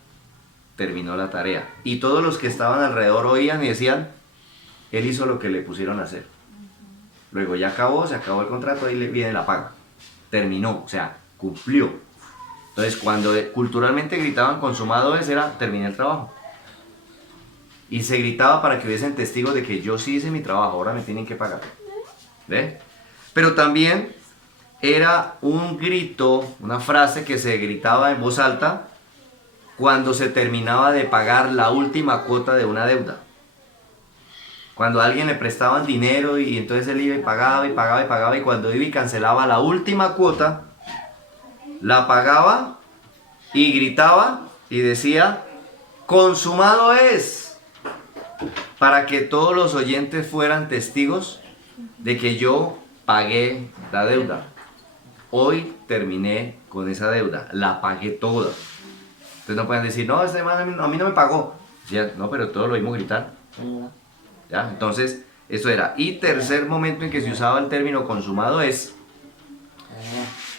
terminó la tarea. Y todos los que estaban alrededor oían y decían, él hizo lo que le pusieron a hacer. Luego ya acabó, se acabó el contrato, ahí le viene la paga. Terminó, o sea, cumplió. Entonces cuando culturalmente gritaban consumado es, era terminé el trabajo. Y se gritaba para que hubiesen testigos de que yo sí hice mi trabajo, ahora me tienen que pagar. ¿Ve? Pero también era un grito, una frase que se gritaba en voz alta cuando se terminaba de pagar la última cuota de una deuda. Cuando a alguien le prestaban dinero y entonces él iba y pagaba y pagaba y pagaba, y cuando iba y cancelaba la última cuota, la pagaba y gritaba y decía, consumado es, para que todos los oyentes fueran testigos de que yo pagué la deuda. Hoy terminé con esa deuda, la pagué toda. Entonces no pueden decir, no, este man a mí no me pagó. Ya, no, pero todos lo oímos gritar. ¿Ya? Entonces, eso era. Y tercer momento en que se usaba el término consumado es,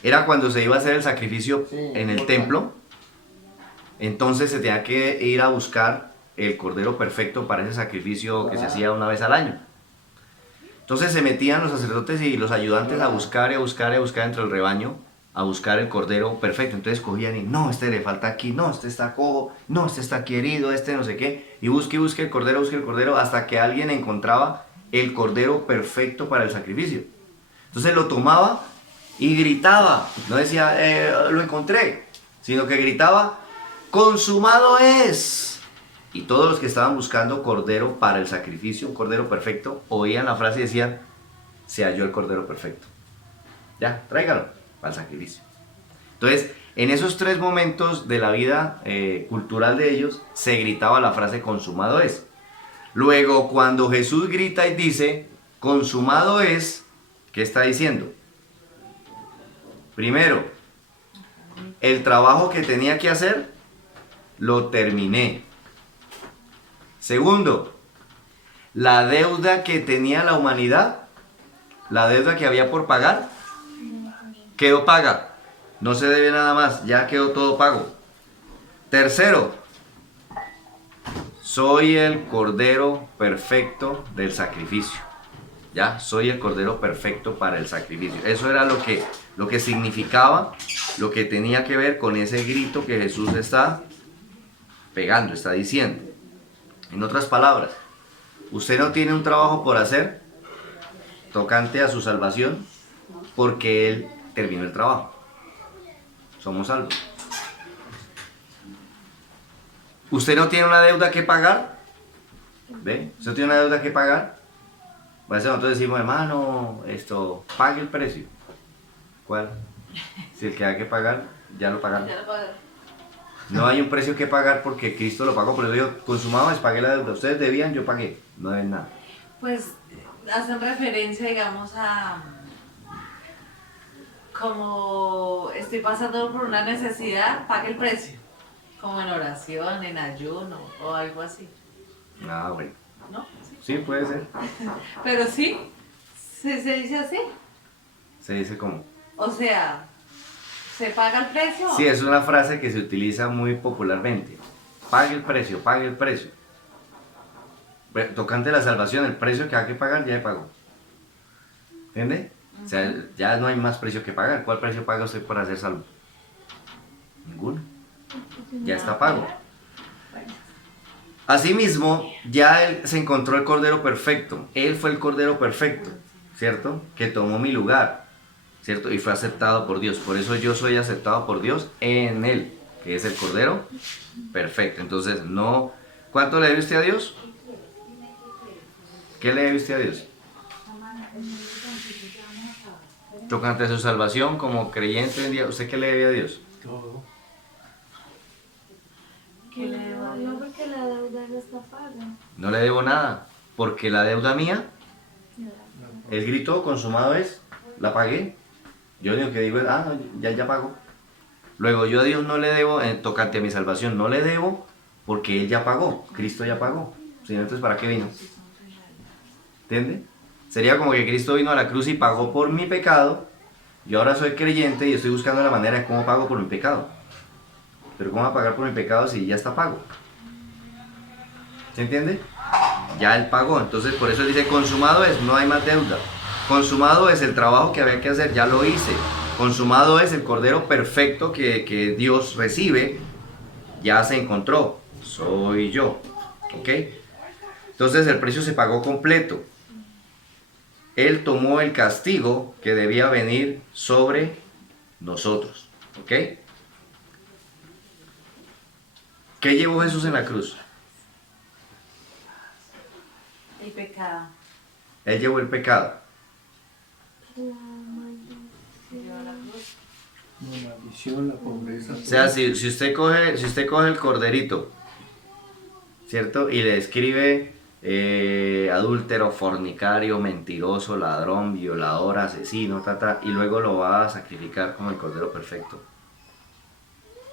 era cuando se iba a hacer el sacrificio en el templo. Entonces se tenía que ir a buscar el cordero perfecto para ese sacrificio que se hacía una vez al año. Entonces se metían los sacerdotes y los ayudantes a buscar y a buscar y a buscar entre el rebaño, a buscar el cordero perfecto. Entonces cogían y, no, este le falta aquí, no, este está cojo, no, este está querido, este no sé qué. Y busque el cordero, hasta que alguien encontraba el cordero perfecto para el sacrificio. Entonces lo tomaba y gritaba, no decía, lo encontré, sino que gritaba, consumado es. Y todos los que estaban buscando cordero para el sacrificio, un cordero perfecto, oían la frase y decían, se halló el cordero perfecto. Ya, tráigalo para el sacrificio. Entonces, en esos tres momentos de la vida cultural de ellos, se gritaba la frase consumado es. Luego, cuando Jesús grita y dice, consumado es, ¿qué está diciendo? Primero, el trabajo que tenía que hacer, lo terminé. Segundo, la deuda que tenía la humanidad, la deuda que había por pagar, quedó paga. No se debe nada más, ya quedó todo pago. Tercero, soy el cordero perfecto del sacrificio. Ya, soy el cordero perfecto para el sacrificio. Eso era lo que significaba, lo que tenía que ver con ese grito que Jesús está pegando, está diciendo. En otras palabras, usted no tiene un trabajo por hacer tocante a su salvación porque Él terminó el trabajo. Somos salvos. Usted no tiene una deuda que pagar. ¿Ve? Usted tiene una deuda que pagar. A veces nosotros decimos, hermano, pague el precio. ¿Cuál? Si el que hay que pagar, ya lo pagaron. No hay un precio que pagar porque Cristo lo pagó. Por eso yo, consumado es, pagué la deuda. Ustedes debían, yo pagué. No deben nada. Pues hacen referencia, digamos, a como estoy pasando por una necesidad, pague el precio. Como en oración, en ayuno o algo así. Ah, bueno. ¿No? Sí, puede ser. Pero sí, se dice así. Se dice como. O sea, ¿se paga el precio? Sí, es una frase que se utiliza muy popularmente. Pague el precio, pague el precio. Tocante la salvación, el precio que hay que pagar ya he pagó. ¿Entiende? O sea, ya no hay más precio que pagar. ¿Cuál precio paga usted para ser salvo? Ninguno. Ya está pago. Asimismo, ya él se encontró el Cordero Perfecto. Él fue el Cordero Perfecto, ¿cierto? Que tomó mi lugar, ¿cierto? Y fue aceptado por Dios. Por eso yo soy aceptado por Dios en él, que es el Cordero Perfecto. Entonces, no... ¿Cuánto le debe usted a Dios? ¿Qué le debe usted a Dios? Tocante a su salvación como creyente en Dios, ¿usted qué le debe a Dios? Todo. ¿Qué le debo a Dios? No, porque la deuda ya está paga. No le debo nada, porque la deuda mía, él gritó, consumado es, la pagué. Yo lo único que digo es, ya pagó. Luego yo a Dios no le debo, tocante a mi salvación, no le debo, porque Él ya pagó, Cristo ya pagó. Si no, entonces ¿para qué vino? ¿Entiende? Sería como que Cristo vino a la cruz y pagó por mi pecado. Yo ahora soy creyente y estoy buscando la manera de cómo pago por mi pecado. Pero ¿cómo va a pagar por mi pecado si ya está pago? ¿Se entiende? Ya Él pagó. Entonces por eso Él dice, consumado es, no hay más deuda. Consumado es el trabajo que había que hacer, ya lo hice. Consumado es el Cordero perfecto que Dios recibe, ya se encontró. Soy yo. ¿Ok? Entonces el precio se pagó completo. Él tomó el castigo que debía venir sobre nosotros. ¿Ok? ¿Qué llevó Jesús en la cruz? El pecado. Él llevó el pecado. Lleva la cruz. La maldición, la pobreza. O sea, si usted coge el corderito, ¿cierto? Y le escribe adúltero, fornicario, mentiroso, ladrón, violador, asesino, y luego lo va a sacrificar como el cordero perfecto.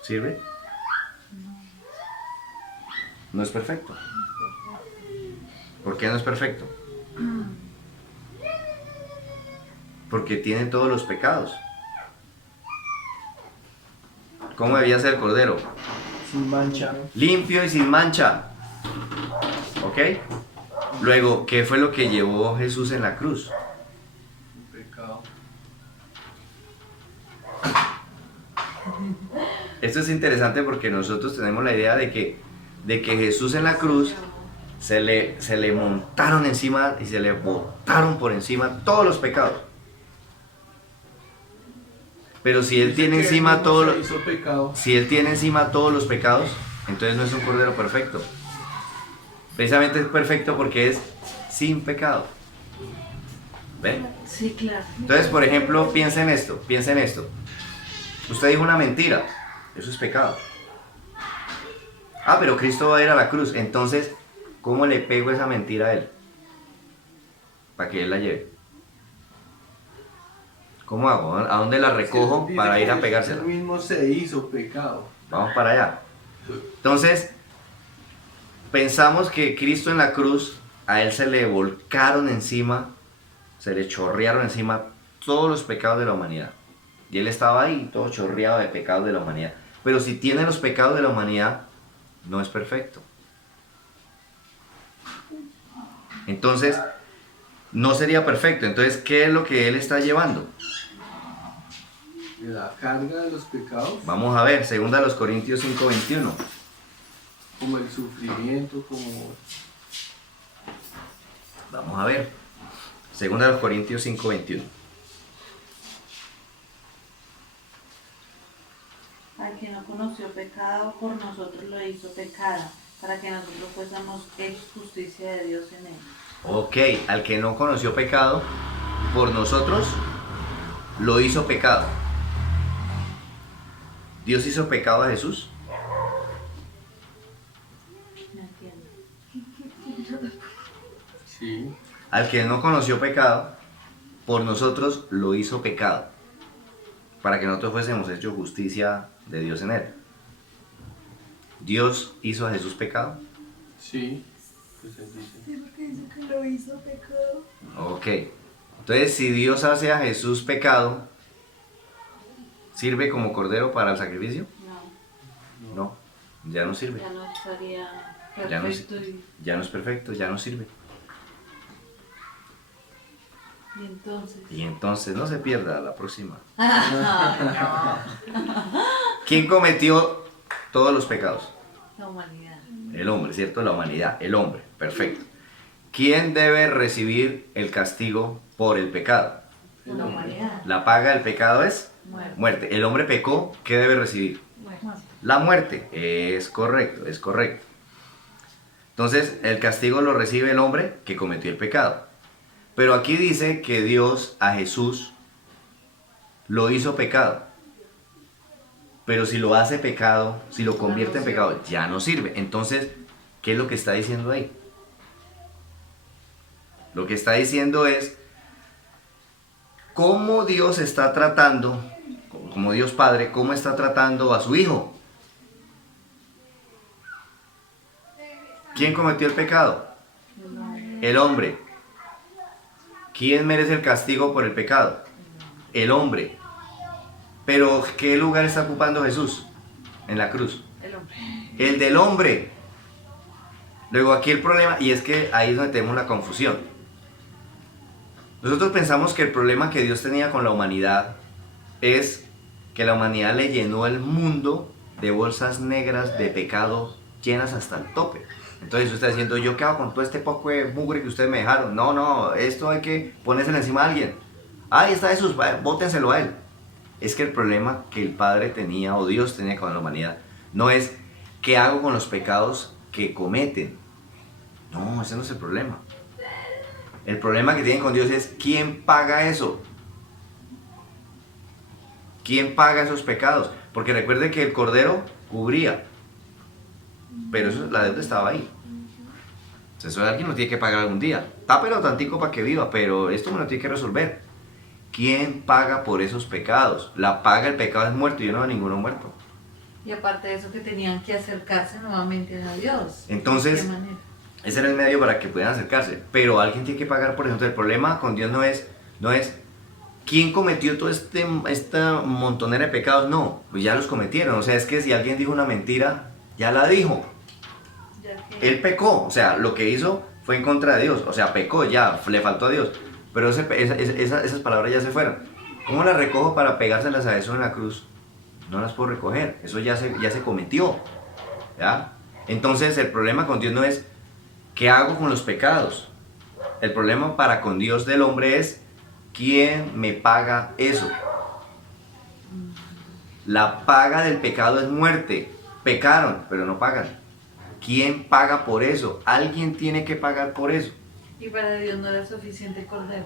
¿Sirve? No es perfecto. ¿Por qué no es perfecto? Porque tiene todos los pecados. ¿Cómo debía ser el cordero? Sin mancha. Limpio y sin mancha. ¿Ok? Luego, ¿qué fue lo que llevó Jesús en la cruz? El pecado. Esto es interesante porque nosotros tenemos la idea de que Jesús en la cruz se le montaron encima y se le botaron por encima todos los pecados. Pero si Él Dice tiene que encima mismo todos se los... hizo pecado. Si Él tiene encima todos los pecados, entonces no es un cordero perfecto. Precisamente es perfecto porque es sin pecado. ¿Ven? Sí, claro. Entonces, por ejemplo, piensa en esto. Usted dijo una mentira, eso es pecado. Ah, pero Cristo va a ir a la cruz. Entonces, ¿cómo le pego esa mentira a Él? Para que Él la lleve. ¿Cómo hago? ¿A dónde la recojo Dice para ir a que pegársela? Él mismo se hizo pecado. Vamos para allá. Entonces, pensamos que Cristo en la cruz, a Él se le volcaron encima, se le chorrearon encima todos los pecados de la humanidad. Y Él estaba ahí, todo chorreado de pecados de la humanidad. Pero si tiene los pecados de la humanidad, no es perfecto. Entonces, no sería perfecto. Entonces, ¿qué es lo que Él está llevando? La carga de los pecados, Vamos a ver, 2 Corintios 5:21. como el sufrimiento, como Vamos a ver. 2 Corintios 5:21. Al que no conoció pecado, por nosotros lo hizo pecado, para que nosotros fuésemos hechos justicia de Dios en él. Ok, al que no conoció pecado, por nosotros lo hizo pecado. ¿Dios hizo pecado a Jesús? No entiendo. sí, Al que no conoció pecado, por nosotros lo hizo pecado, para que nosotros fuésemos hechos justicia de Dios en él. ¿Dios hizo a Jesús pecado? sí, pues él dice. Sí, porque dice que lo hizo pecado. Ok, entonces si Dios hace a Jesús pecado, ¿sirve como cordero para el sacrificio? No, No, ya no sirve. ya no estaría Ya no, perfecto y ya no es perfecto, ya no sirve. entonces. Y entonces no se pierda la próxima. No, ¿Quién cometió todos los pecados? la humanidad. El hombre, ¿cierto? La humanidad, el hombre, perfecto. ¿Quién debe recibir el castigo por el pecado? La humanidad. La paga del pecado es Muerte. muerte. El hombre pecó, ¿qué debe recibir? Muerte. La muerte. Es correcto, es correcto. Entonces, el castigo lo recibe el hombre que cometió el pecado. Pero aquí dice que Dios a Jesús lo hizo pecado. Pero si lo hace pecado, si lo convierte en pecado, ya no sirve. Entonces, ¿qué es lo que está diciendo ahí? Lo que está diciendo es cómo Dios está tratando, como Dios Padre, cómo está tratando a su Hijo. ¿Quién cometió el pecado? El hombre. ¿quién merece el castigo por el pecado? El hombre. Pero ¿qué lugar está ocupando Jesús en la cruz? El hombre. El del hombre. Luego aquí el problema, y es que ahí es donde tenemos la confusión. Nosotros pensamos que el problema que Dios tenía con la humanidad es que la humanidad le llenó el mundo de bolsas negras de pecado llenas hasta el tope. Entonces usted está diciendo, ¿yo qué hago con todo este poco de mugre que ustedes me dejaron? No, no, esto hay que ponérselo encima a alguien. Ahí está Jesús, bótenselo a él. Es que el problema que el Padre tenía, o Dios tenía con la humanidad, no es qué hago con los pecados que cometen. No, ese no es el problema. El problema que tienen con Dios es quién paga eso. ¿Quién paga esos pecados? Porque recuerde que el Cordero cubría, pero eso, la deuda estaba ahí. Entonces eso alguien lo tiene que pagar algún día. Tápelo tantico para que viva, pero esto me lo tiene que resolver. ¿Quién paga por esos pecados? La paga el pecado es muerto, y yo no veo ninguno muerto. Y aparte de eso que tenían que acercarse nuevamente a Dios. Entonces, ¿de qué manera? ese era el medio para que puedan acercarse. Pero alguien tiene que pagar por eso. Entonces el problema con Dios no es quién cometió todo esta montonera de pecados. No, pues ya los cometieron. O sea, es que si alguien dijo una mentira, ya la dijo. Ya que- Él pecó, o sea, lo que hizo fue en contra de Dios. O sea, pecó ya, le faltó a Dios. Pero esas palabras ya se fueron. ¿Cómo las recojo para pegárselas a eso en la cruz? No las puedo recoger, eso ya se cometió. ¿Ya? Entonces el problema con Dios no es ¿qué hago con los pecados? El problema para con Dios del hombre es ¿quién me paga eso? La paga del pecado es muerte. Pecaron, pero no pagan. ¿Quién paga por eso? Alguien tiene que pagar por eso. Y para Dios no era suficiente el cordero.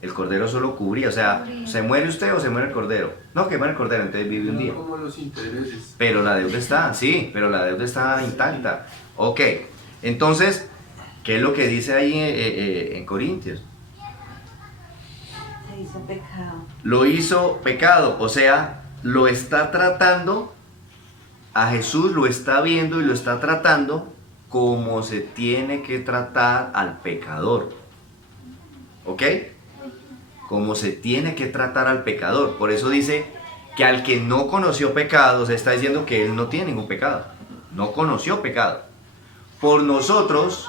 El cordero solo cubría, o sea, ¿se muere usted o se muere el cordero? No, que muere el cordero, entonces vive un día. No como los intereses. Pero la deuda está, sí, pero la deuda está intacta. Ok, entonces, ¿qué es lo que dice ahí en Corintios? Se hizo pecado. Lo hizo pecado, o sea, lo está tratando, a Jesús lo está viendo y lo está tratando como se tiene que tratar al pecador. ¿Ok? Como se tiene que tratar al pecador. Por eso dice que al que no conoció pecado, se está diciendo que él no tiene ningún pecado. No conoció pecado. Por nosotros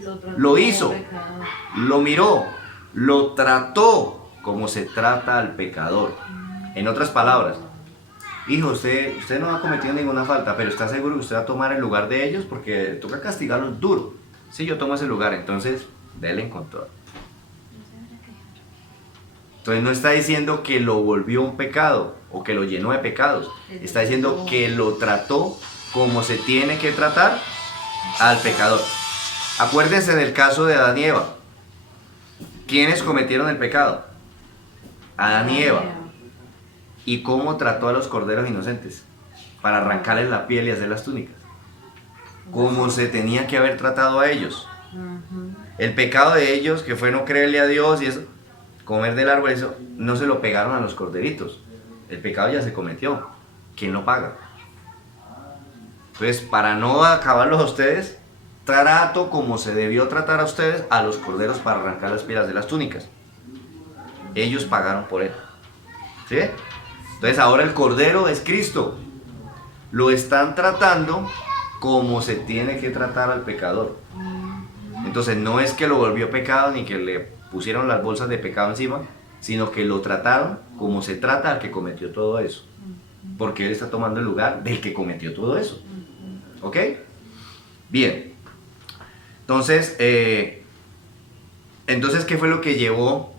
Trató lo como hizo, pecado. lo miró, lo trató como se trata al pecador. En otras palabras, hijo, usted no ha cometido ninguna falta, pero ¿está seguro que usted va a tomar el lugar de ellos? Porque toca castigarlos duro. Si yo tomo ese lugar, entonces denle con todo. Entonces no está diciendo que lo volvió un pecado o que lo llenó de pecados. Está diciendo que lo trató como se tiene que tratar al pecador. Acuérdense del caso de Adán y Eva. ¿Quiénes cometieron el pecado? Adán y Eva. ¿Y cómo trató a los corderos inocentes? Para arrancarles la piel y hacer las túnicas. Como se tenía que haber tratado a ellos. Ujú. El pecado de ellos, que fue no creerle a Dios y eso, comer del árbol, eso, no se lo pegaron a los corderitos. El pecado ya se cometió. ¿Quién lo paga? Entonces, para no acabarlos a ustedes, trato como se debió tratar a ustedes a los corderos para arrancar las pieles de las túnicas. Ellos pagaron por él. ¿Sí? Entonces ahora el cordero es Cristo. Lo están tratando como se tiene que tratar al pecador. Entonces no es que lo volvió pecado ni que le pusieron las bolsas de pecado encima, sino que lo trataron como se trata al que cometió todo eso. Porque él está tomando el lugar del que cometió todo eso. ¿Ok? Bien. Entonces, ¿qué fue lo que llevó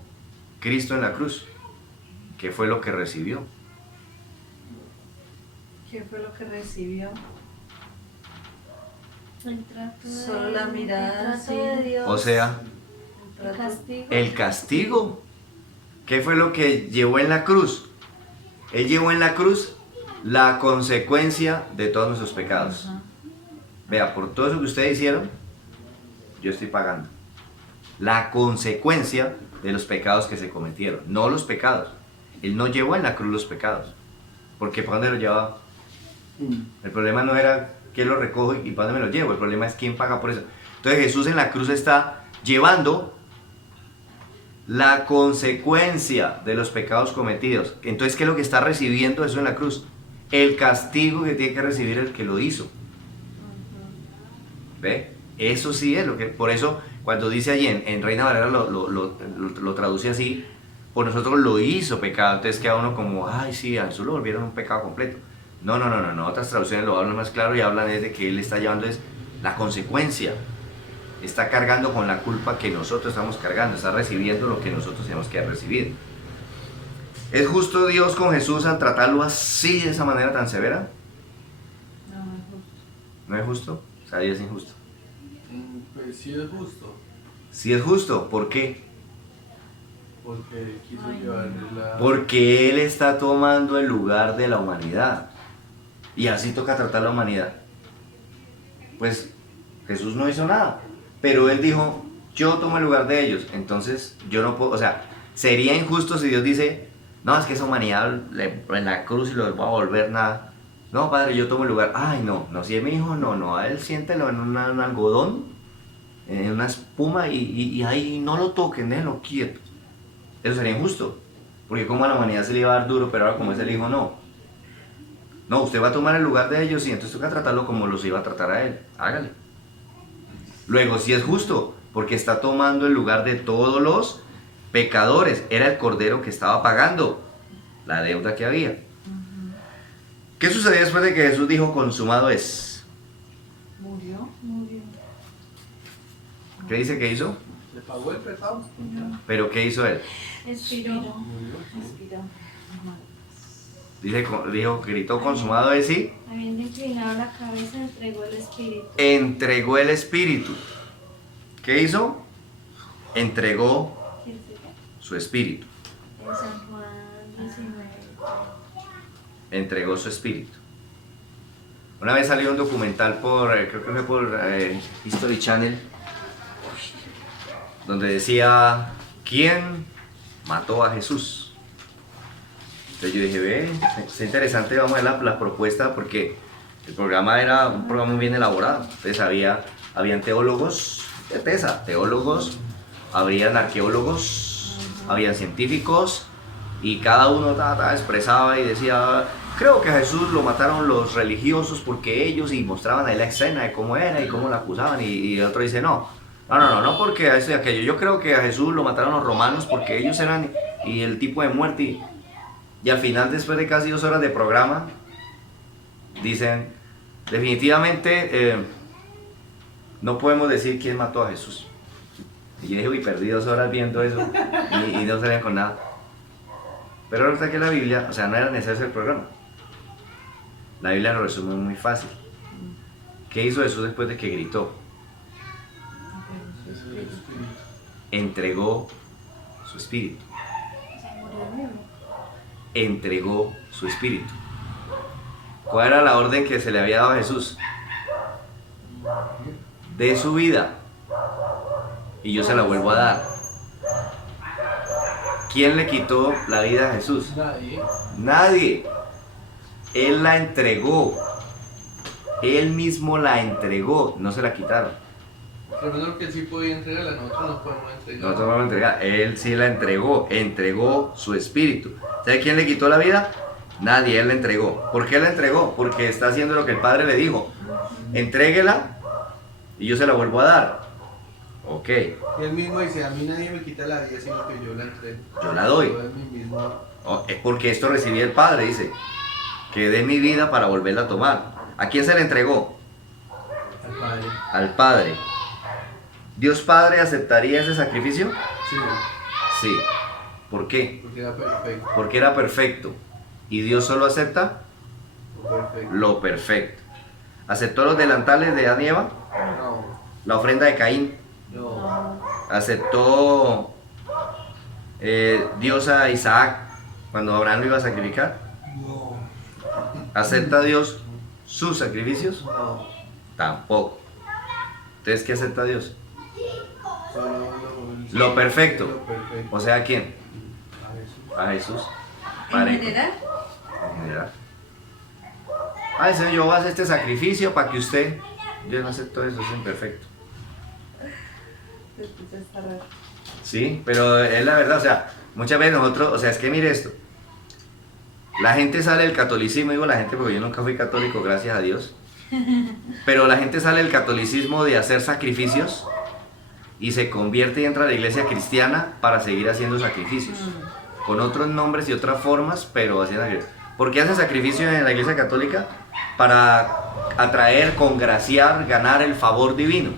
Cristo en la cruz? ¿Qué fue lo que recibió? ¿Qué fue lo que recibió? El trato de- Solo la mirada, el trato sí. de Dios, O sea, El el trato- castigo. el castigo. ¿Qué fue lo que llevó en la cruz? Él llevó en la cruz la consecuencia de todos nuestros pecados. Ajá. Vea, por todo eso que ustedes hicieron, yo estoy pagando. La consecuencia de los pecados que se cometieron, no los pecados. Él no llevó en la cruz los pecados. Porque ¿para dónde lo llevaba? El problema no era quién lo recojo y para dónde me lo llevo. El problema es quién paga por eso. Entonces Jesús en la cruz está llevando la consecuencia de los pecados cometidos. Entonces, ¿qué es lo que está recibiendo eso en la cruz? El castigo que tiene que recibir el que lo hizo. ¿Ve? Eso sí es lo que... Por eso, cuando dice allí en Reina Valera lo traduce así, por nosotros lo hizo pecado. Entonces queda uno como, ay, sí, a Jesús lo volvieron un pecado completo. No. Otras traducciones lo hablan más claro y hablan de que Él está llevando es la consecuencia. Está cargando con la culpa que nosotros estamos cargando. Está recibiendo lo que nosotros tenemos que recibir. ¿Es justo Dios con Jesús al tratarlo así, de esa manera tan severa? No, no es justo. ¿No es justo? O sea, Dios es injusto. Pues sí es justo, Sí es justo. ¿Por qué? porque quiso Ay, llevarle la... Porque Él está tomando el lugar de la humanidad. Y así toca tratar la humanidad. Pues Jesús no hizo nada. Pero Él dijo, yo tomo el lugar de ellos. Entonces yo no puedo, o sea, sería injusto si Dios dice, no, es que esa humanidad en la cruz y lo va a volver nada. No, Padre, yo tomo el lugar. Ay, no, si es mi hijo, no, a él siéntelo en un algodón, en una espuma y ahí no lo toquen, déjenlo quieto. Eso sería injusto, porque como a la humanidad se le iba a dar duro, pero ahora como es el hijo, no. No, usted va a tomar el lugar de ellos y entonces toca tratarlo como los iba a tratar a él. Hágale. Luego, sí es justo, porque está tomando el lugar de todos los pecadores. Era el cordero que estaba pagando la deuda que había. ¿Qué sucedió después de que Jesús dijo, consumado es? Murió. ¿Qué dice que hizo? ¿Le pagó el pecado? ¿Pero qué hizo él? Expiró. Expiró. Dijo, gritó, consumado es y Habiendo inclinado la cabeza, entregó el espíritu. entregó el espíritu. ¿Qué hizo? Entregó ¿Quién sería? su espíritu. En San Juan 19. Entregó su espíritu. Una vez salió un documental por, creo que fue por History Channel, donde decía, ¿quién mató a Jesús? Entonces yo dije, ve, es interesante, vamos a ver la propuesta, porque el programa era un programa muy bien elaborado. Entonces habían teólogos de pesa, habrían arqueólogos, habían científicos, y cada uno expresaba y decía, creo que a Jesús lo mataron los religiosos porque ellos, y mostraban ahí la escena de cómo era y cómo la acusaban, y el otro dice, no porque eso y aquello, yo creo que a Jesús lo mataron los romanos porque ellos eran, y el tipo de muerte, y al final, después de casi 2 horas de programa, dicen, definitivamente no podemos decir quién mató a Jesús. Y yo dije, uy, perdí 2 horas viendo eso y no salían con nada. Pero resulta que la Biblia, o sea, no era necesario el programa. La Biblia lo resume muy fácil. ¿Qué hizo Jesús después de que gritó? Eso es el espíritu. Entregó su espíritu. Entregó su espíritu. ¿Cuál era la orden que se le había dado a Jesús? De su vida. Y yo se la vuelvo a dar. ¿Quién le quitó la vida a Jesús? Nadie. Nadie. Él la entregó. Él mismo la entregó. No se la quitaron. Profesor, que sí podía entregarla, nosotros no podemos entregar. Nosotros vamos a entregar. Él sí la entregó. Entregó su espíritu. ¿Sabe quién le quitó la vida? Nadie. Él la entregó. ¿Por qué la entregó? Porque está haciendo lo que el Padre le dijo. Entréguela y yo se la vuelvo a dar. Ok. Y él mismo dice, a mí nadie me quita la vida, sino que yo la entrego. Yo la doy. Yo de mí mismo. Oh, es porque esto recibí el Padre, dice. Que dé mi vida para volverla a tomar. ¿A quién se la entregó? Al Padre. Al Padre. ¿Dios Padre aceptaría ese sacrificio? Sí, Sí. ¿Por qué? porque era perfecto. Porque era perfecto. ¿Y Dios solo acepta Fue perfecto. lo perfecto? ¿Aceptó los delantales de Adán y Eva? No, ¿La ofrenda de Caín? no, ¿Aceptó Dios a Isaac cuando Abraham lo iba a sacrificar? no, ¿Acepta Dios sus sacrificios? no. Tampoco. Entonces, ¿qué acepta Dios? Solo Lo perfecto. Lo perfecto. O sea, ¿quién? A Jesús. A Jesús. En Parejo. general, En general. Ay, Señor, yo voy a hacer este sacrificio para que usted... Yo no acepto eso, es imperfecto. se escucha hasta raro. Sí, pero es la verdad, o sea, muchas veces nosotros, o sea, es que mire esto, la gente sale del catolicismo, digo la gente porque yo nunca fui católico, gracias a Dios, pero la gente sale del catolicismo de hacer sacrificios y se convierte y entra a la iglesia cristiana para seguir haciendo sacrificios, con otros nombres y otras formas, pero haciendo sacrificios. ¿Por qué hacen sacrificios en la iglesia católica? Para atraer, congraciar, ganar el favor divino.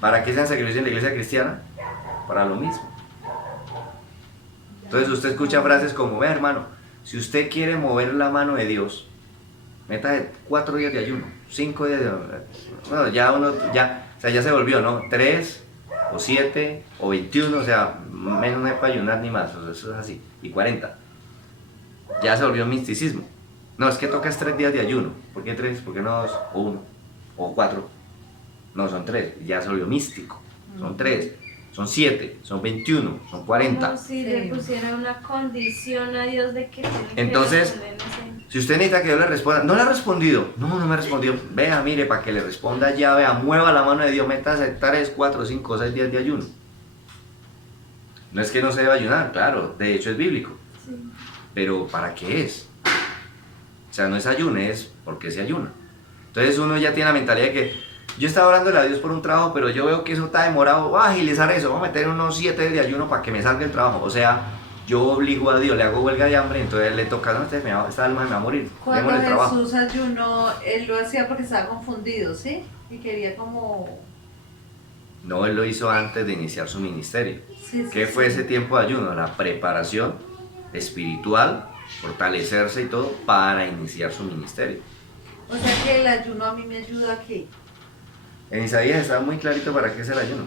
¿Para qué hacen sacrificios en la iglesia cristiana? Para lo mismo. Entonces usted escucha frases como, ve hermano, si usted quiere mover la mano de Dios, meta 4 días de ayuno, 5 días de ayuno. Bueno, ya uno, o sea, ya se volvió, ¿no? 3 o 7 o 21, o sea, menos no hay para ayunar ni más, o sea, eso es así, y 40. Ya se volvió misticismo. No, es que tocas 3 días de ayuno. ¿Por qué 3? ¿Por qué no 2? O 1 o 4. No, son 3, ya se volvió místico. Son 3, son 7, son 21, son 40. Como si le pusiera una condición a Dios de que tiene que Entonces, responder, no sé. si usted necesita que Dios le responda, no le ha respondido, no me ha respondido, vea, mire, para que le responda ya, vea, mueva la mano de Dios, métase 3, 4, 5, 6 días de ayuno. No es que no se deba ayunar, claro, de hecho es bíblico, Sí. pero ¿para qué es? O sea, no es ayuno, es porque se ayuna. Entonces uno ya tiene la mentalidad de que yo estaba orándole a Dios por un trabajo, pero yo veo que eso está demorado, voy a agilizar eso, voy a meter unos 7 días de ayuno para que me salga el trabajo. O sea, yo obligo a Dios, le hago huelga de hambre, entonces le toca, no, esta alma me va a morir, Cuando démosle trabajo. Jesús ayunó, él lo hacía porque estaba confundido, ¿sí? Y quería como... No, él lo hizo antes de iniciar su ministerio. Sí, sí, ¿Qué fue sí. ese tiempo de ayuno? La preparación espiritual, fortalecerse y todo para iniciar su ministerio. O sea que el ayuno a mí me ayuda a qué. En Isaías está muy clarito para qué es el ayuno.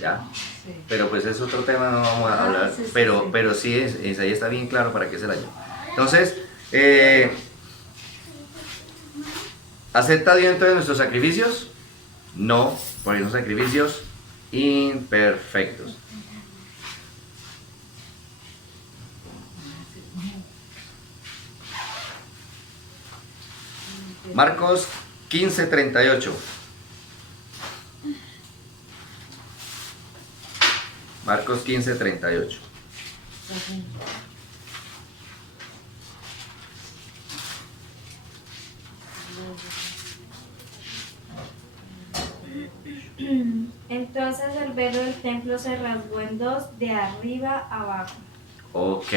¿Ya? Sí. Pero pues es otro tema, no vamos a Ah, hablar, sí, sí, pero, sí. pero sí, Isaías está bien claro para qué es el ayuno. Entonces, ¿acepta Dios entonces nuestros sacrificios? No, porque son sacrificios imperfectos. Marcos 15:38. Marcos 15:38. Entonces el velo del templo se rasgó en 2 de arriba a abajo. Ok.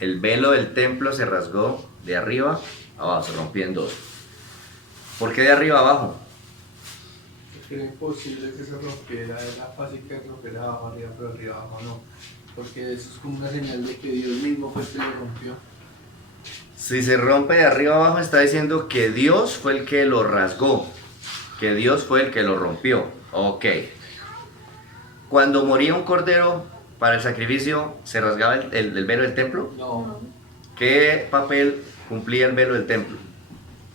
El velo del templo se rasgó de arriba a abajo, se rompió en 2. ¿Por qué de arriba a abajo? Era imposible que se rompiera, era fácil que se rompiera abajo arriba, pero arriba abajo no. Porque eso es como una señal de que Dios mismo fue el que lo rompió. Si se rompe de arriba a abajo, está diciendo que Dios fue el que lo rasgó, que Dios fue el que lo rompió. Ok. Cuando moría un cordero para el sacrificio, ¿se rasgaba el velo del templo? No, ¿Qué papel cumplía el velo del templo?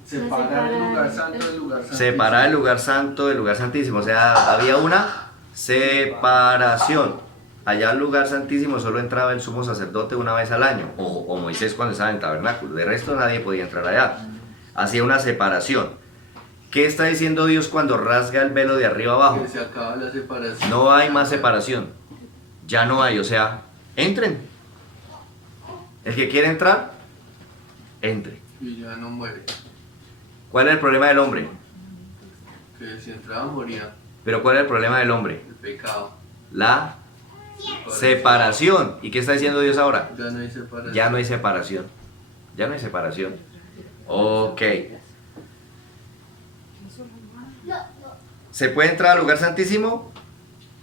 separar el lugar santo del lugar santo. Separar el lugar santo del lugar santísimo. O sea, había una separación. Allá al lugar santísimo solo entraba el sumo sacerdote una vez al año, o Moisés cuando estaba en el tabernáculo. De resto nadie podía entrar allá. Hacía una separación. ¿Qué está diciendo Dios cuando rasga el velo de arriba abajo? Que se acaba la separación. No hay más separación. Ya no hay, o sea, entren. El que quiere entrar, entre. Y ya no muere. ¿Cuál es el problema del hombre? Que si entraba moría. Pero ¿cuál es el problema del hombre? El pecado. La separación. ¿Y qué está diciendo Dios ahora? Ya no hay separación. Ya no hay separación. Ya no hay separación. Ok. ¿Se puede entrar al lugar santísimo?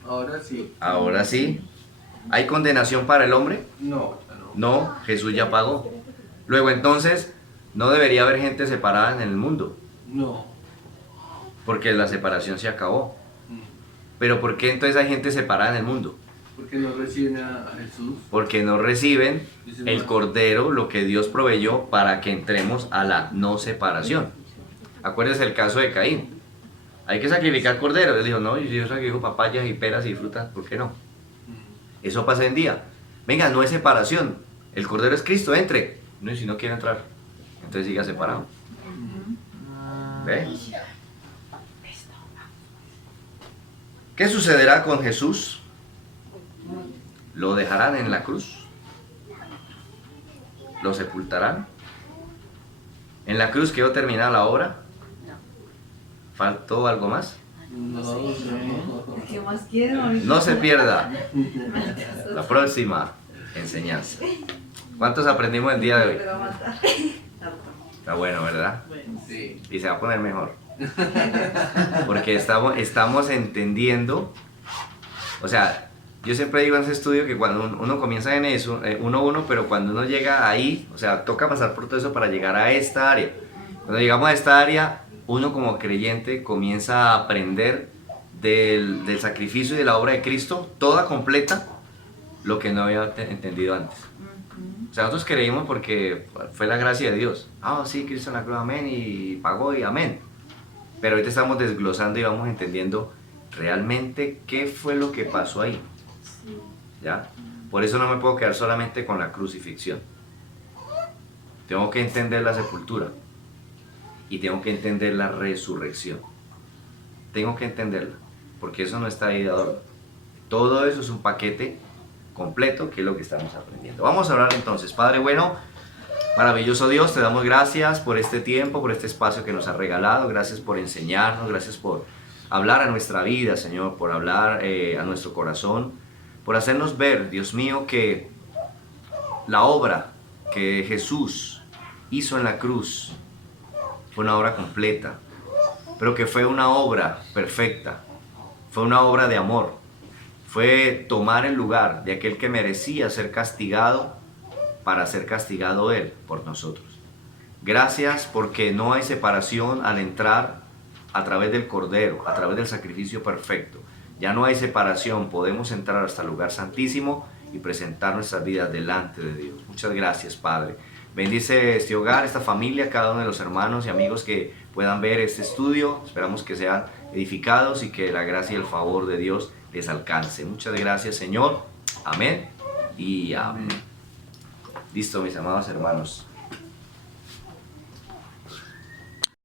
Ahora sí. Ahora sí. ¿Hay condenación para el hombre? No, ya no. No, Jesús ya pagó. Luego entonces, no debería haber gente separada en el mundo, No. porque la separación se acabó. Mm. Pero ¿por qué entonces hay gente separada en el mundo? Porque no reciben a Jesús. Porque no reciben el cordero, lo que Dios proveyó para que entremos a la no separación. Acuérdense el caso de Caín. Hay que sacrificar cordero. Él dijo, no, yo sacrifico papayas y peras y frutas, ¿por qué no? Mm. Eso pasa en día. Venga, no es separación. El cordero es Cristo, entre. No, y si no quiere entrar, entonces siga separado. ¿Ve? ¿Qué sucederá con Jesús? ¿Lo dejarán en la cruz? ¿Lo sepultarán? ¿En la cruz quedó terminada la obra? ¿Faltó algo más? No, ¿Qué más quiero? No se pierda la próxima enseñanza. ¿Cuántos aprendimos el día de hoy? Me va a matar. Está bueno, ¿verdad? sí. Y se va a poner mejor. Porque estamos entendiendo, o sea, yo siempre digo en ese estudio que cuando uno comienza en eso, 1-1, pero cuando uno llega ahí, o sea, toca pasar por todo eso para llegar a esta área. Cuando llegamos a esta área, uno como creyente comienza a aprender del sacrificio y de la obra de Cristo, toda completa, lo que no había entendido antes. O sea, nosotros creímos porque fue la gracia de Dios. Ah, sí, Cristo en la cruz, amén, y pagó y amén. Pero ahorita estamos desglosando y vamos entendiendo realmente qué fue lo que pasó ahí. ¿Ya? Por eso no me puedo quedar solamente con la crucifixión. Tengo que entender la sepultura y tengo que entender la resurrección. Tengo que entenderla, porque eso no está ahí de adorno. Todo eso es un paquete completo, que es lo que estamos aprendiendo. Vamos a hablar entonces. Padre bueno, maravilloso Dios, te damos gracias por este tiempo, por este espacio que nos has regalado. Gracias por enseñarnos, gracias por hablar a nuestra vida, Señor, por hablar a nuestro corazón, por hacernos ver, Dios mío, que la obra que Jesús hizo en la cruz fue una obra completa, pero que fue una obra perfecta, fue una obra de amor, fue tomar el lugar de aquel que merecía ser castigado para ser castigado Él por nosotros. Gracias porque no hay separación al entrar a través del Cordero, a través del sacrificio perfecto. Ya no hay separación, podemos entrar hasta el lugar santísimo y presentar nuestras vidas delante de Dios. Muchas gracias, Padre. Bendice este hogar, esta familia, cada uno de los hermanos y amigos que puedan ver este estudio. Esperamos que sean edificados y que la gracia y el favor de Dios les alcance. Muchas gracias, Señor. Amén y amén. Listo, mis amados hermanos.